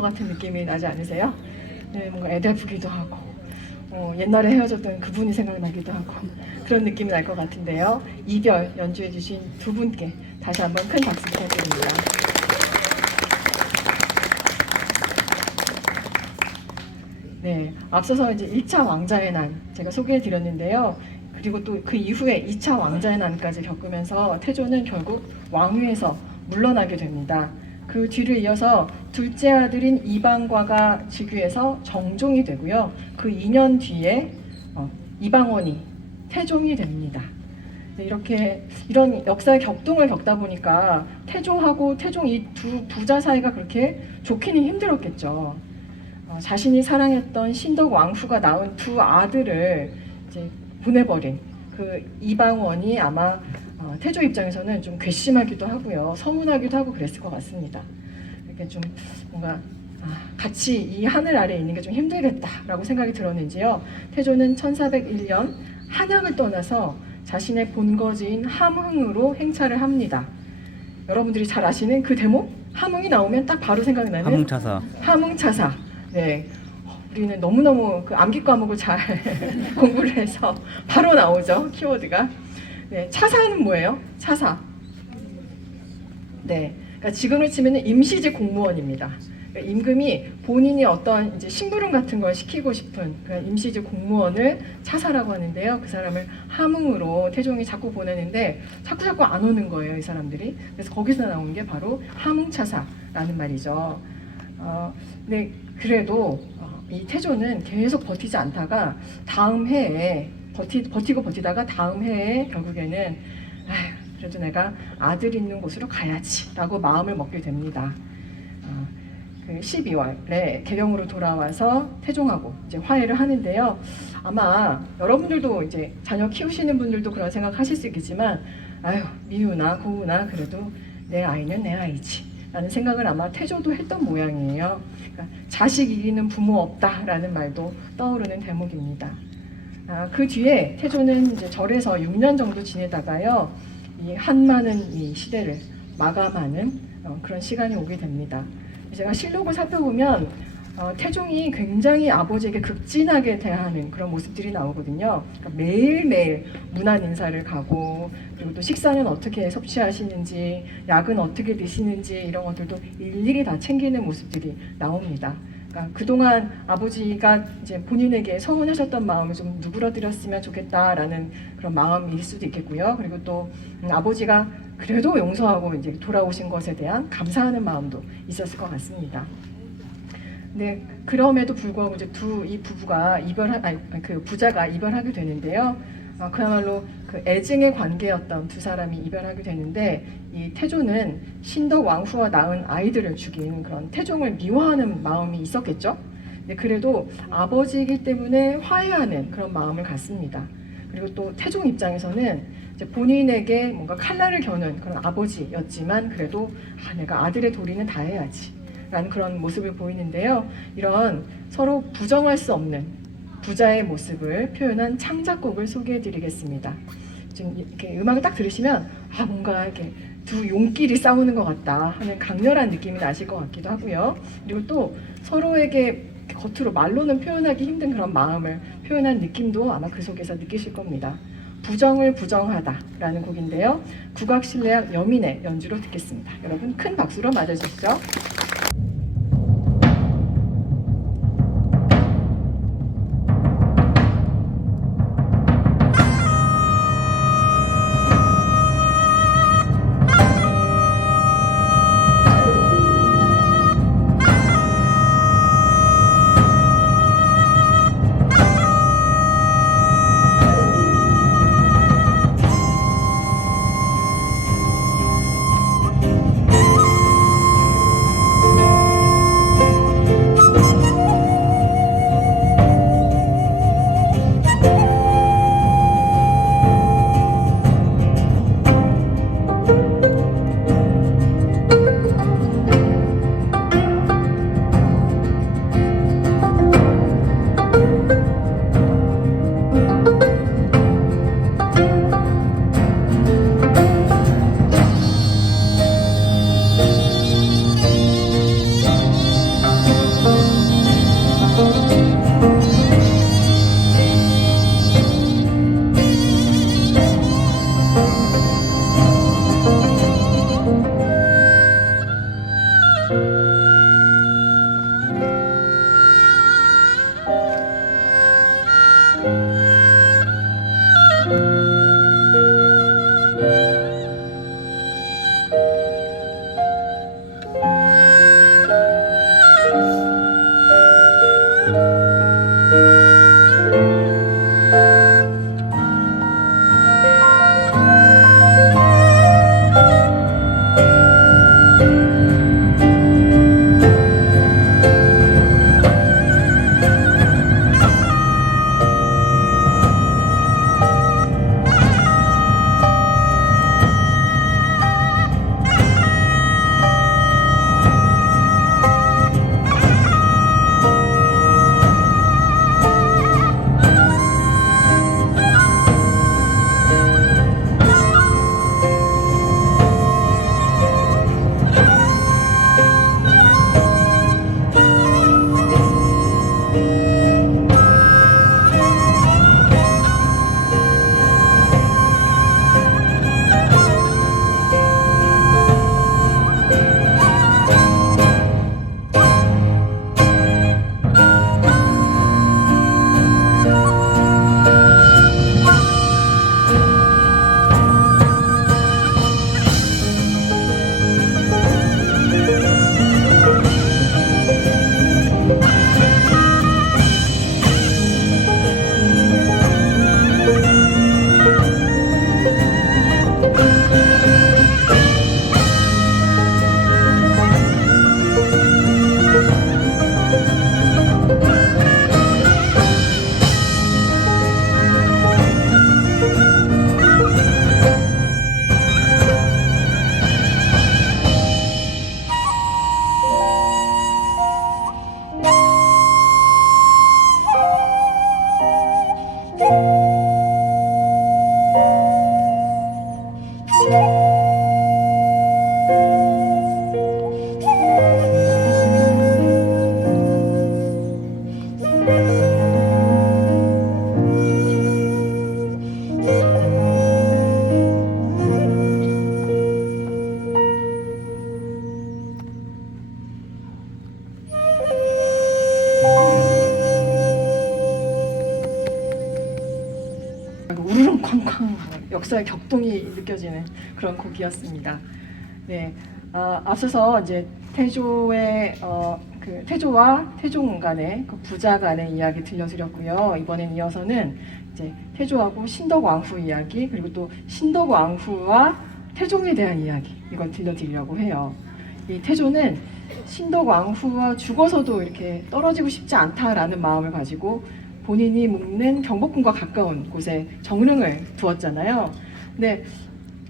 것 같은 느낌이 나지 않으세요? 네, 뭔가 애달프기도 하고 옛날에 헤어졌던 그분이 생각나기도 하고 그런 느낌이 날 것 같은데요. 이별 연주해 주신 두 분께 다시 한번 큰 박수 부탁드립니다. 네, 앞서서 이제 1차 왕자의 난 제가 소개해 드렸는데요. 그리고 또 그 이후에 2차 왕자의 난까지 겪으면서 태조는 결국 왕위에서 물러나게 됩니다. 그 뒤를 이어서 둘째 아들인 이방과가 즉위해서 정종이 되고요. 그 2년 뒤에 이방원이 태종이 됩니다. 네, 이렇게 이런 역사의 격동을 겪다 보니까 태조하고 태종 이 두 부자 사이가 그렇게 좋기는 힘들었겠죠. 자신이 사랑했던 신덕 왕후가 낳은 두 아들을 이제 보내버린 그 이방원이 아마 태조 입장에서는 좀 괘씸하기도 하고요, 서운하기도 하고 그랬을 것 같습니다. 이렇게 좀 뭔가 같이 이 하늘 아래에 있는 게 좀 힘들겠다라고 생각이 들었는지요. 태조는 1401년 한양을 떠나서 자신의 본거지인 함흥으로 행차를 합니다. 여러분들이 잘 아시는 그 대목? 함흥이 나오면 딱 바로 생각나는 함흥차사. 함흥차사. 네, 우리는 너무너무 그 암기 과목을 잘 공부를 해서 바로 나오죠, 키워드가. 네, 차사는 뭐예요? 차사. 네, 그러니까 지금으로 치면은 임시직 공무원입니다. 그러니까 임금이 본인이 어떤 이제 심부름 같은 걸 시키고 싶은 그 임시직 공무원을 차사라고 하는데요. 그 사람을 함흥으로 태종이 자꾸 보내는데 자꾸 안 오는 거예요, 이 사람들이. 그래서 거기서 나온 게 바로 함흥차사라는 말이죠. 네, 그래도 이 태조는 계속 버티지 않다가 다음 해에 버티다가 다음 해에 결국에는 그래도 내가 아들 있는 곳으로 가야지라고 마음을 먹게 됩니다. 그 12월에 개경으로 돌아와서 태종하고 이제 화해를 하는데요. 아마 여러분들도 이제 자녀 키우시는 분들도 그런 생각하실 수 있겠지만, 아유 미우나 고우나 그래도 내 아이는 내 아이지 라는 생각을 아마 태조도 했던 모양이에요. 그러니까 자식 이기는 부모 없다라는 말도 떠오르는 대목입니다. 그 뒤에 태조는 이제 절에서 6년 정도 지내다가요, 이 한많은 이 시대를 마감하는 그런 시간이 오게 됩니다. 제가 실록을 살펴보면 태종이 굉장히 아버지에게 극진하게 대하는 그런 모습들이 나오거든요. 그러니까 매일매일 문안 인사를 가고, 그리고 또 식사는 어떻게 섭취하시는지, 약은 어떻게 드시는지 이런 것들도 일일이 다 챙기는 모습들이 나옵니다. 그러니까 그동안 아버지가 이제 본인에게 서운하셨던 마음을 좀 누그러뜨렸으면 좋겠다라는 그런 마음일 수도 있겠고요. 그리고 또 아버지가 그래도 용서하고 이제 돌아오신 것에 대한 감사하는 마음도 있었을 것 같습니다. 네, 그럼에도 불구하고 이제 이 부부가 그 부자가 이별하게 되는데요. 그야말로 그 애증의 관계였던 두 사람이 이별하게 되는데, 이 태조는 신덕 왕후와 낳은 아이들을 죽인 그런 태종을 미워하는 마음이 있었겠죠. 네, 그래도 아버지이기 때문에 화해하는 그런 마음을 갖습니다. 그리고 또 태종 입장에서는 이제 본인에게 뭔가 칼날을 겨눈 그런 아버지였지만 그래도 내가 아들의 도리는 다 해야지 라는 그런 모습을 보이는데요. 이런 서로 부정할 수 없는 부자의 모습을 표현한 창작곡을 소개해드리겠습니다. 지금 이렇게 음악을 딱 들으시면 뭔가 이렇게 두 용끼리 싸우는 것 같다 하는 강렬한 느낌이 나실 것 같기도 하고요. 그리고 또 서로에게 겉으로 말로는 표현하기 힘든 그런 마음을 표현한 느낌도 아마 그 속에서 느끼실 겁니다. 부정을 부정하다라는 곡인데요. 국악실내악 여민의 연주로 듣겠습니다. 여러분 큰 박수로 맞아주시죠. 우르릉쾅쾅 역사의 격동이 느껴지는 그런 곡이었습니다. 네, 앞서서 이제 태조의 그 태조와 태종 간의 그 부자 간의 이야기 들려드렸고요. 이번엔 이어서는 이제 태조하고 신덕왕후 이야기, 그리고 또 신덕왕후와 태종에 대한 이야기, 이걸 들려드리려고 해요. 이 태조는 신덕왕후와 죽어서도 이렇게 떨어지고 싶지 않다라는 마음을 가지고 본인이 묵는 경복궁과 가까운 곳에 정릉을 두었잖아요. 근데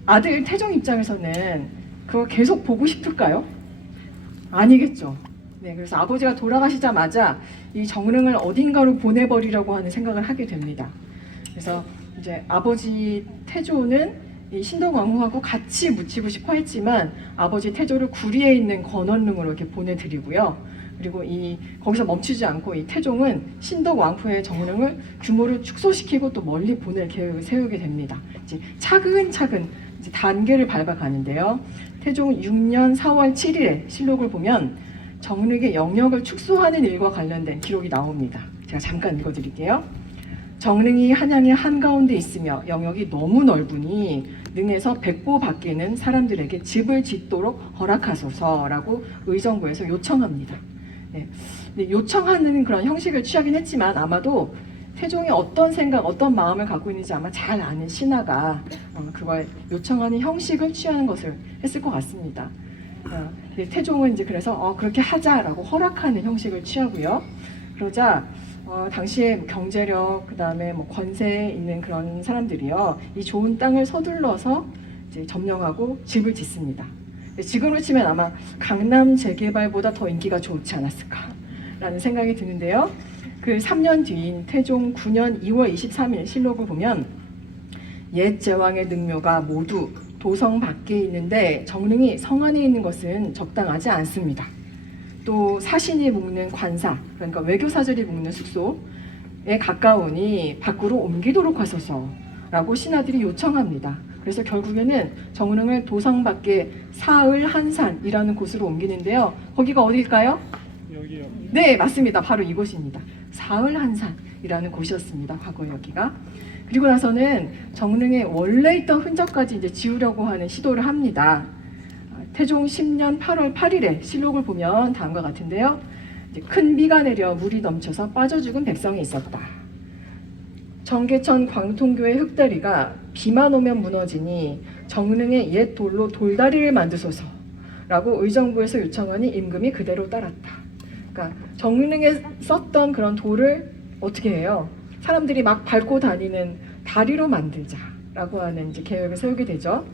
아들 태종 입장에서는 그걸 계속 보고 싶을까요? 아니겠죠. 네, 그래서 아버지가 돌아가시자마자 이 정릉을 어딘가로 보내버리려고 하는 생각을 하게 됩니다. 그래서 이제 아버지 태조는 이 신덕왕후하고 같이 묻히고 싶어 했지만 아버지 태조를 구리에 있는 건원릉으로 이렇게 보내드리고요. 그리고 거기서 멈추지 않고 이 태종은 신덕왕후의 정릉을 규모를 축소시키고 또 멀리 보낼 계획을 세우게 됩니다. 이제 차근차근 이제 단계를 밟아가는데요. 태종 6년 4월 7일에 실록을 보면 정릉의 영역을 축소하는 일과 관련된 기록이 나옵니다. 제가 잠깐 읽어드릴게요. 정릉이 한양의 한가운데 있으며 영역이 너무 넓으니 능에서 백보 밖에는 사람들에게 집을 짓도록 허락하소서라고 의정부에서 요청합니다. 네. 요청하는 그런 형식을 취하긴 했지만 아마도 태종이 어떤 생각, 어떤 마음을 갖고 있는지 아마 잘 아는 신하가 그걸 요청하는 형식을 취하는 것을 했을 것 같습니다. 태종은 이제 그래서 그렇게 하자라고 허락하는 형식을 취하고요. 그러자 당시에 경제력, 그 다음에 권세에 있는 그런 사람들이요, 이 좋은 땅을 서둘러서 이제 점령하고 집을 짓습니다. 지금으로 치면 아마 강남 재개발보다 더 인기가 좋지 않았을까라는 생각이 드는데요. 그 3년 뒤인 태종 9년 2월 23일 실록을 보면 옛 제왕의 능묘가 모두 도성 밖에 있는데 정릉이 성 안에 있는 것은 적당하지 않습니다. 또 사신이 묵는 관사, 그러니까 외교사절이 묵는 숙소에 가까우니 밖으로 옮기도록 하소서라고 신하들이 요청합니다. 그래서 결국에는 정릉을 도성 밖에 사을 한산이라는 곳으로 옮기는데요. 거기가 어딜까요? 여기요. 네, 맞습니다. 바로 이곳입니다. 사흘한산이라는 곳이었습니다. 과거에 여기가. 그리고 나서는 정릉에 원래 있던 흔적까지 이제 지우려고 하는 시도를 합니다. 태종 10년 8월 8일에 실록을 보면 다음과 같은데요. 이제 큰 비가 내려 물이 넘쳐서 빠져 죽은 백성이 있었다. 정계천 광통교의 흙다리가 비만 오면 무너지니 정릉의 옛 돌로 돌다리를 만드소서라고 의정부에서 요청하니 임금이 그대로 따랐다. 그러니까 정릉에 썼던 그런 돌을 어떻게 해요? 사람들이 막 밟고 다니는 다리로 만들자라고 하는 이제 계획을 세우게 되죠.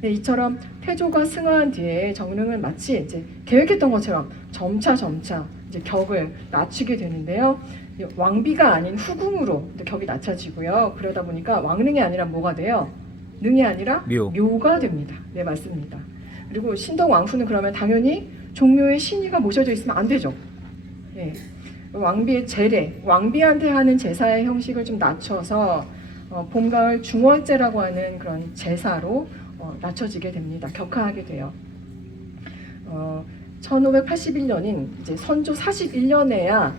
네, 이처럼 태조가 승화한 뒤에 정릉은 마치 이제 계획했던 것처럼 점차 이제 격을 낮추게 되는데요. 왕비가 아닌 후궁으로 격이 낮춰지고요. 그러다 보니까 왕릉이 아니라 뭐가 돼요? 능이 아니라 묘가 됩니다. 네, 맞습니다. 그리고 신덕 왕후는 그러면 당연히 종묘에 신이가 모셔져 있으면 안 되죠. 네. 왕비의 제례, 왕비한테 하는 제사의 형식을 좀 낮춰서 봄, 가을 중월제라고 하는 그런 제사로 낮춰지게 됩니다. 격하하게 돼요. 1581년인 이제 선조 41년에야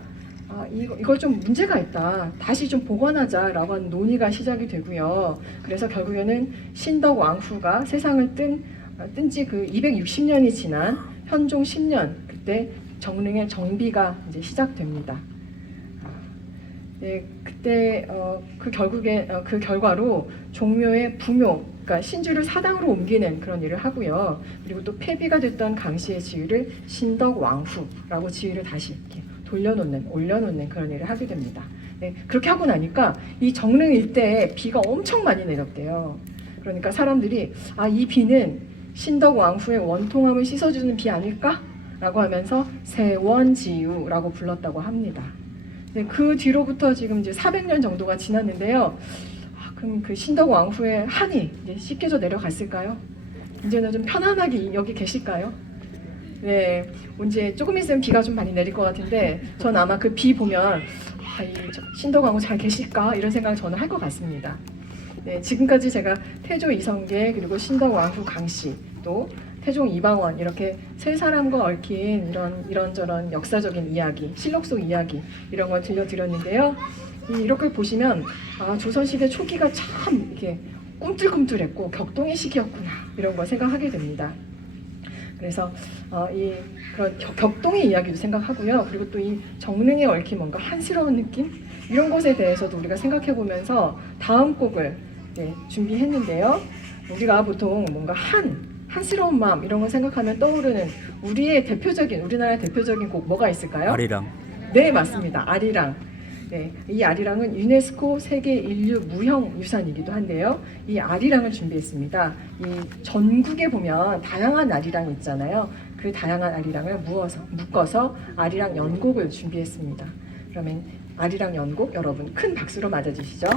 이거 좀 문제가 있다. 다시 좀 보관하자라고 하는 논의가 시작이 되고요. 그래서 결국에는 신덕 왕후가 세상을 뜬 지 그 260년이 지난 현종 10년 그때 정릉의 정비가 이제 시작됩니다. 네, 그때 그 결과로 종묘의 부묘, 그러니까 신주를 사당으로 옮기는 그런 일을 하고요. 그리고 또 폐비가 됐던 강씨의 지위를 신덕 왕후라고 지위를 다시 이렇게 올려놓는 그런 일을 하게 됩니다. 네, 그렇게 하고 나니까 이 정릉 일대에 비가 엄청 많이 내렸대요. 그러니까 사람들이 이 비는 신덕 왕후의 원통함을 씻어주는 비 아닐까? 라고 하면서 세원지유라고 불렀다고 합니다. 네, 그 뒤로부터 지금 이제 400년 정도가 지났는데요. 그럼 그 신덕 왕후의 한이 이제 씻겨져 내려갔을까요? 이제는 좀 편안하게 여기 계실까요? 네, 이제 조금 있으면 비가 좀 많이 내릴 것 같은데 전 아마 그 비 보면 이 신덕 왕후 잘 계실까 이런 생각을 저는 할 것 같습니다. 네, 지금까지 제가 태조 이성계 그리고 신덕 왕후 강씨 또 태종 이방원 이렇게 세 사람과 얽힌 이런저런 역사적인 이야기, 실록 속 이야기 이런 걸 들려드렸는데요. 이렇게 보시면 조선시대 초기가 참 이렇게 꿈틀꿈틀했고 격동의 시기였구나 이런 걸 생각하게 됩니다. 그래서 그런 격동의 이야기도 생각하고요. 그리고 또 이 정릉에 얽힌 뭔가 한스러운 느낌 이런 것에 대해서도 우리가 생각해 보면서 다음 곡을 준비했는데요. 우리가 보통 뭔가 한스러운 마음 이런 걸 생각하면 떠오르는 우리나라의 대표적인 곡 뭐가 있을까요? 아리랑. 네, 맞습니다. 아리랑. 네, 이 아리랑은 유네스코 세계 인류 무형 유산이기도 한데요. 이 아리랑을 준비했습니다. 이 전국에 보면 다양한 아리랑이 있잖아요. 그 다양한 아리랑을 묶어서 아리랑 연곡을 준비했습니다. 그러면 아리랑 연곡 여러분 큰 박수로 맞아주시죠.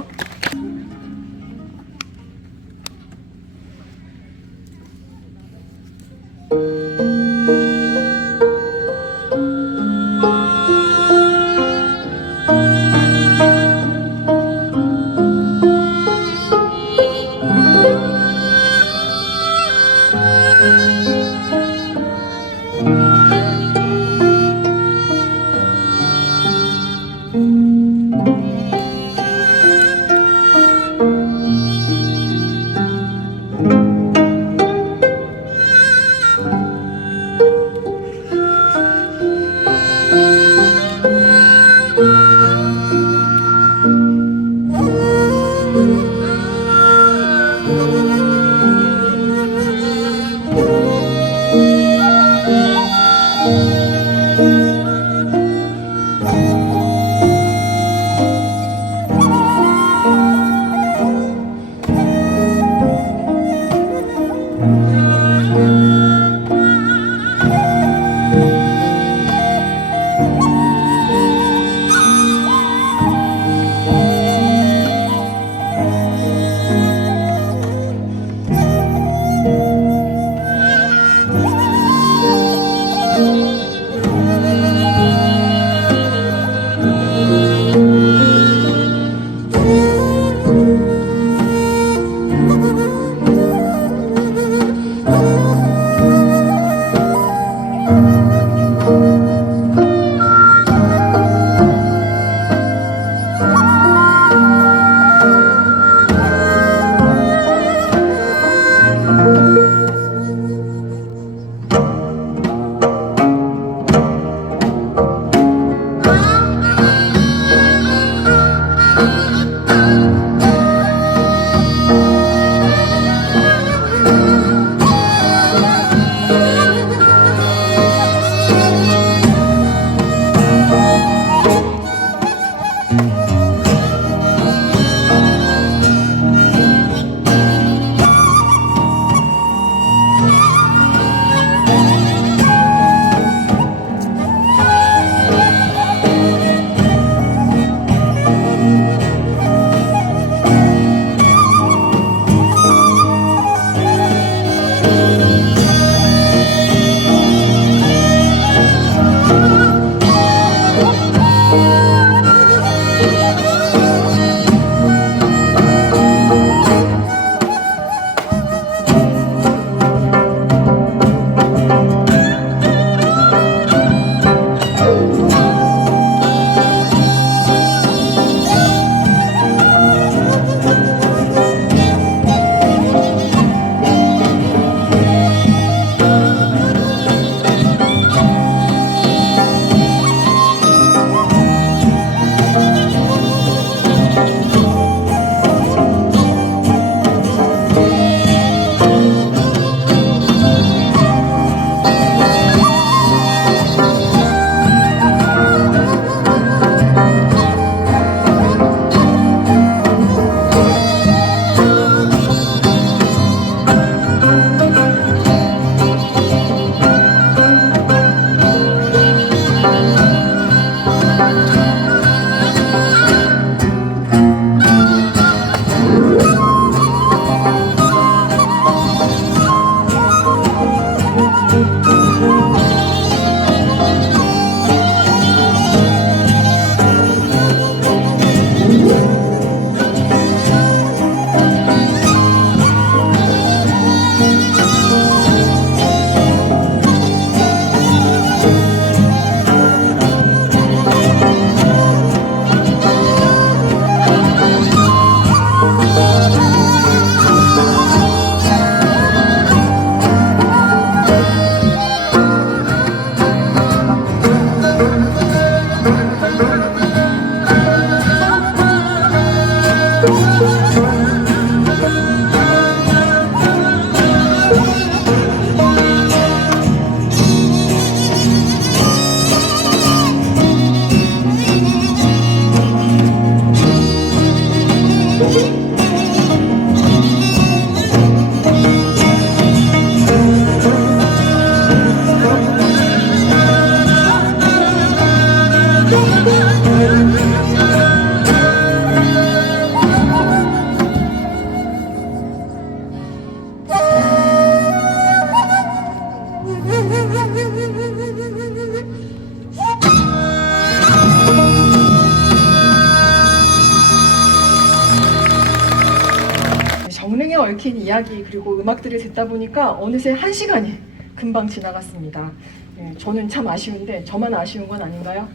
얽힌 이야기 그리고 음악들을 듣다 보니까 어느새 1시간이 금방 지나갔습니다. 예, 저는 참 아쉬운데 저만 아쉬운 건 아닌가요?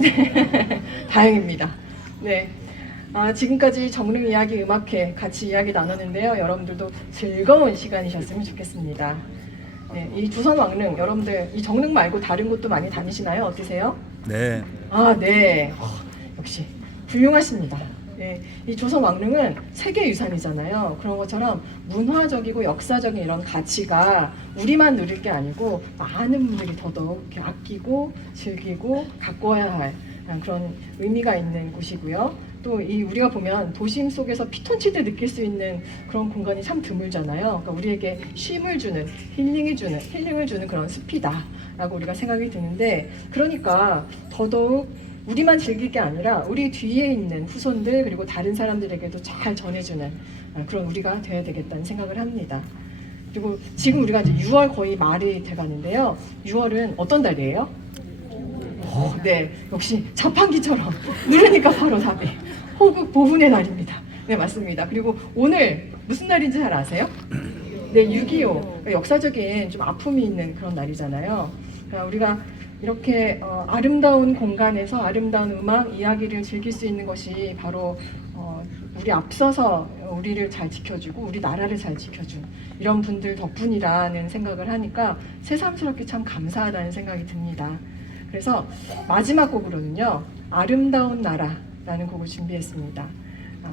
네, 다행입니다. 네. 지금까지 정릉 이야기 음악회 같이 이야기 나눴는데요. 여러분들도 즐거운 시간이셨으면 좋겠습니다. 네, 이 조선 왕릉 여러분들 이 정릉 말고 다른 곳도 많이 다니시나요? 어떠세요? 네. 네. 역시 훌륭하십니다. 네, 이 조선 왕릉은 세계유산이잖아요. 그런 것처럼 문화적이고 역사적인 이런 가치가 우리만 누릴 게 아니고 많은 분들이 더더욱 이렇게 아끼고 즐기고 가꿔야 할 그런 의미가 있는 곳이고요. 또 이 우리가 보면 도심 속에서 피톤치드 느낄 수 있는 그런 공간이 참 드물잖아요. 그러니까 우리에게 쉼을 주는, 힐링을 주는 그런 숲이다라고 우리가 생각이 드는데, 그러니까 더더욱 우리만 즐길 게 아니라 우리 뒤에 있는 후손들 그리고 다른 사람들에게도 잘 전해주는 그런 우리가 되어야 되겠다는 생각을 합니다. 그리고 지금 우리가 이제 6월 거의 말이 돼가는데요. 6월은 어떤 달이에요? 네, 역시 자판기처럼 누르니까 바로 답이 호국 보훈의 날입니다. 네, 맞습니다. 그리고 오늘 무슨 날인지 잘 아세요? 네, 6.25 역사적인 좀 아픔이 있는 그런 날이잖아요. 그러니까 우리가 이렇게 아름다운 공간에서 아름다운 음악 이야기를 즐길 수 있는 것이 바로 우리 앞서서 우리를 잘 지켜주고 우리 나라를 잘 지켜준 이런 분들 덕분이라는 생각을 하니까 새삼스럽게 참 감사하다는 생각이 듭니다. 그래서 마지막 곡으로는요, 아름다운 나라라는 곡을 준비했습니다.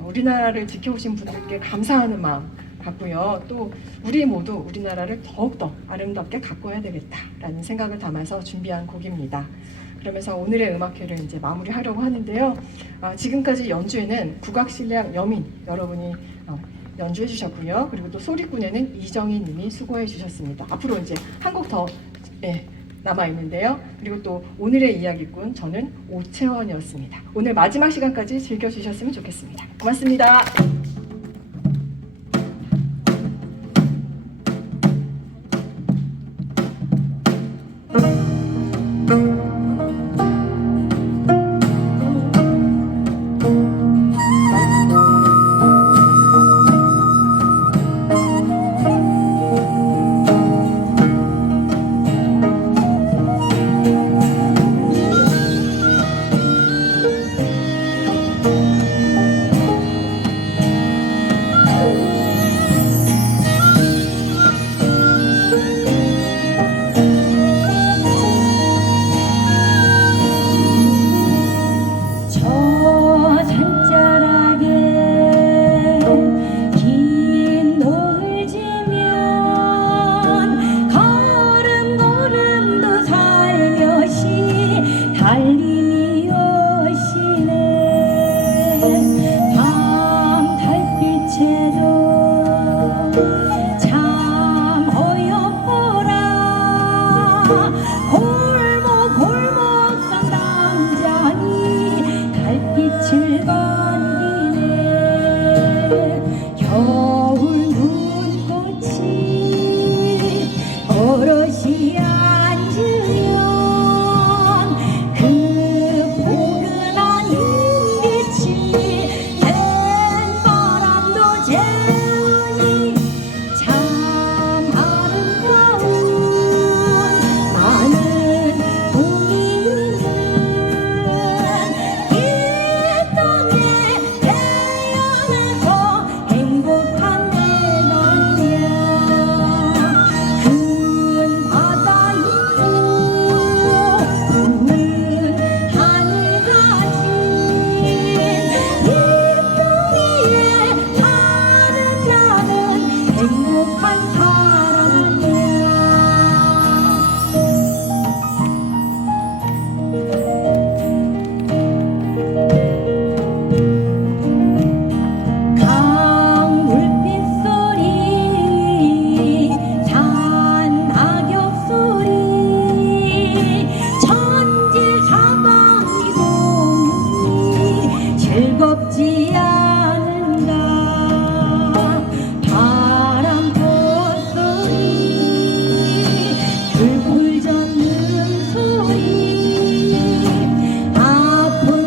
우리나라를 지켜오신 분들께 감사하는 마음 갖고요. 또 우리 모두 우리나라를 더욱더 아름답게 가꿔야 되겠다라는 생각을 담아서 준비한 곡입니다. 그러면서 오늘의 음악회를 이제 마무리하려고 하는데요. 지금까지 연주에는 국악실력 여민 여러분이 연주해 주셨고요. 그리고 또 소리꾼에는 이정희 님이 수고해 주셨습니다. 앞으로 이제 한 곡 더 남아 있는데요. 그리고 또 오늘의 이야기꾼 저는 오채원이었습니다. 오늘 마지막 시간까지 즐겨주셨으면 좋겠습니다. 고맙습니다.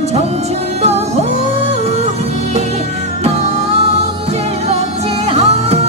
청춘도 고이 마음 즐겁지 않아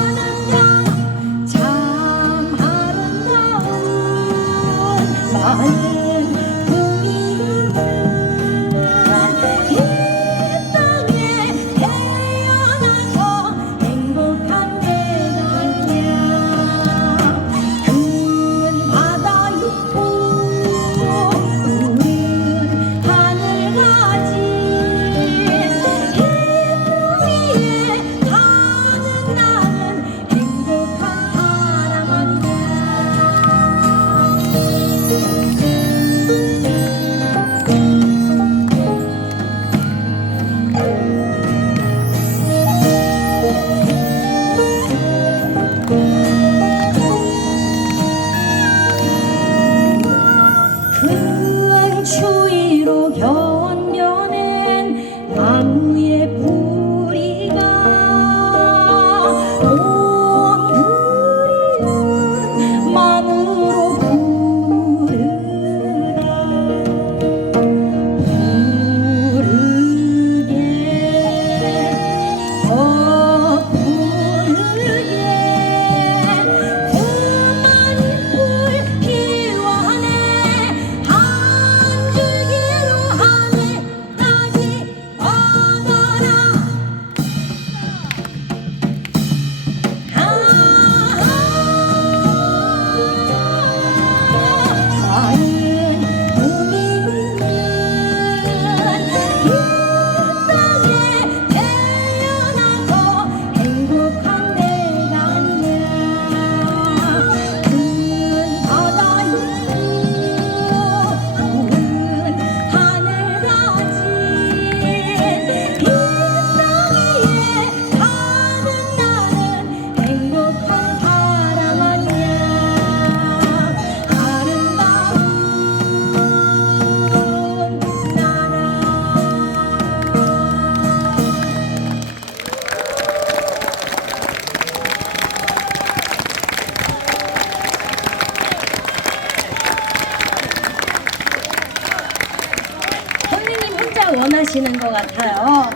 같아요.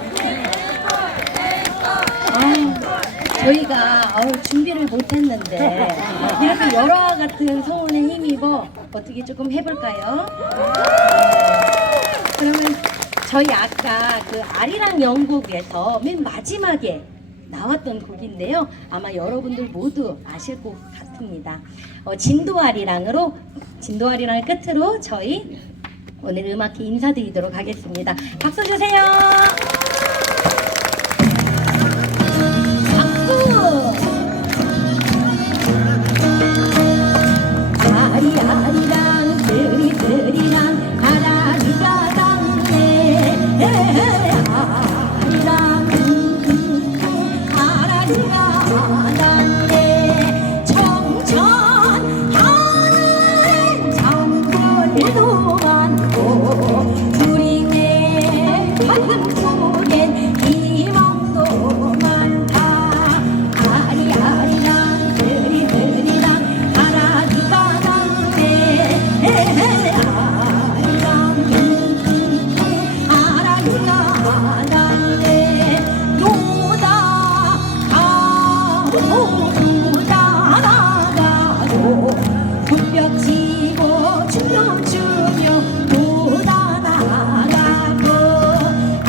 저희가 준비를 못했는데 이렇게 여러와 같은 성원에 힘입어 어떻게 조금 해볼까요? 그러면 저희 아까 그 아리랑 연곡에서 맨 마지막에 나왔던 곡인데요. 아마 여러분들 모두 아실 것 같습니다. 진도아리랑을 끝으로 저희 오늘 음악회 인사드리도록 하겠습니다. 박수 주세요. 아리아리랑 쓰리쓰리랑 아라리가 닿네 아리랑 아라리가 닿네 청천하는 장벌도 많고 우리네 가슴 속엔 희망도 많다 아리아리랑 쓰리쓰리랑 아라리가 닿네 아라리가 닿네 노다 가고 노다 나가고 굿벽지고 춤추며 노다 나가고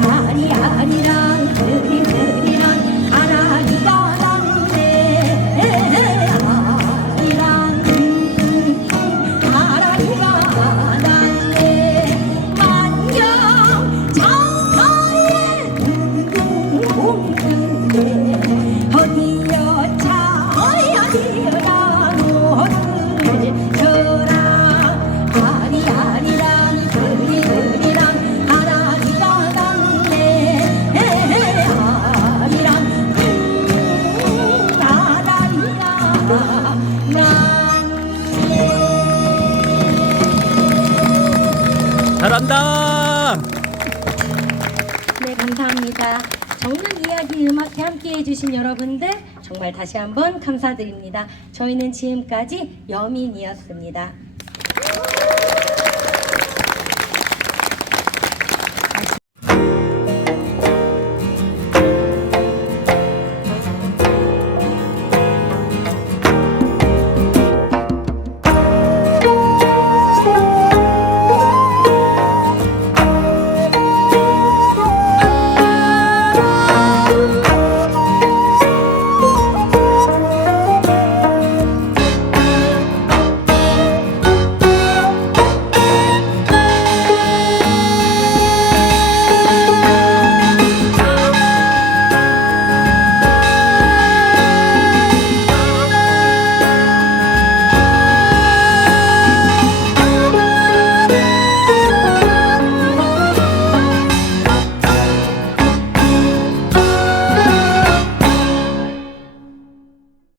아리아리랑 쓰리쓰리랑 아라리가 닿네 아리랑 아라리가 닿네 만경 장터에 둥둥둥둥 어디여차 어디여라 노를 져라 아리아리랑 쓰리쓰리랑 아라리가 닿네 아리랑 아라리가 잘한다. 네, 감사합니다. 정릉 이야기 음악회 함께 해주신 여러분들 정말 다시 한번 감사드립니다. 저희는 지금까지 여민이었습니다.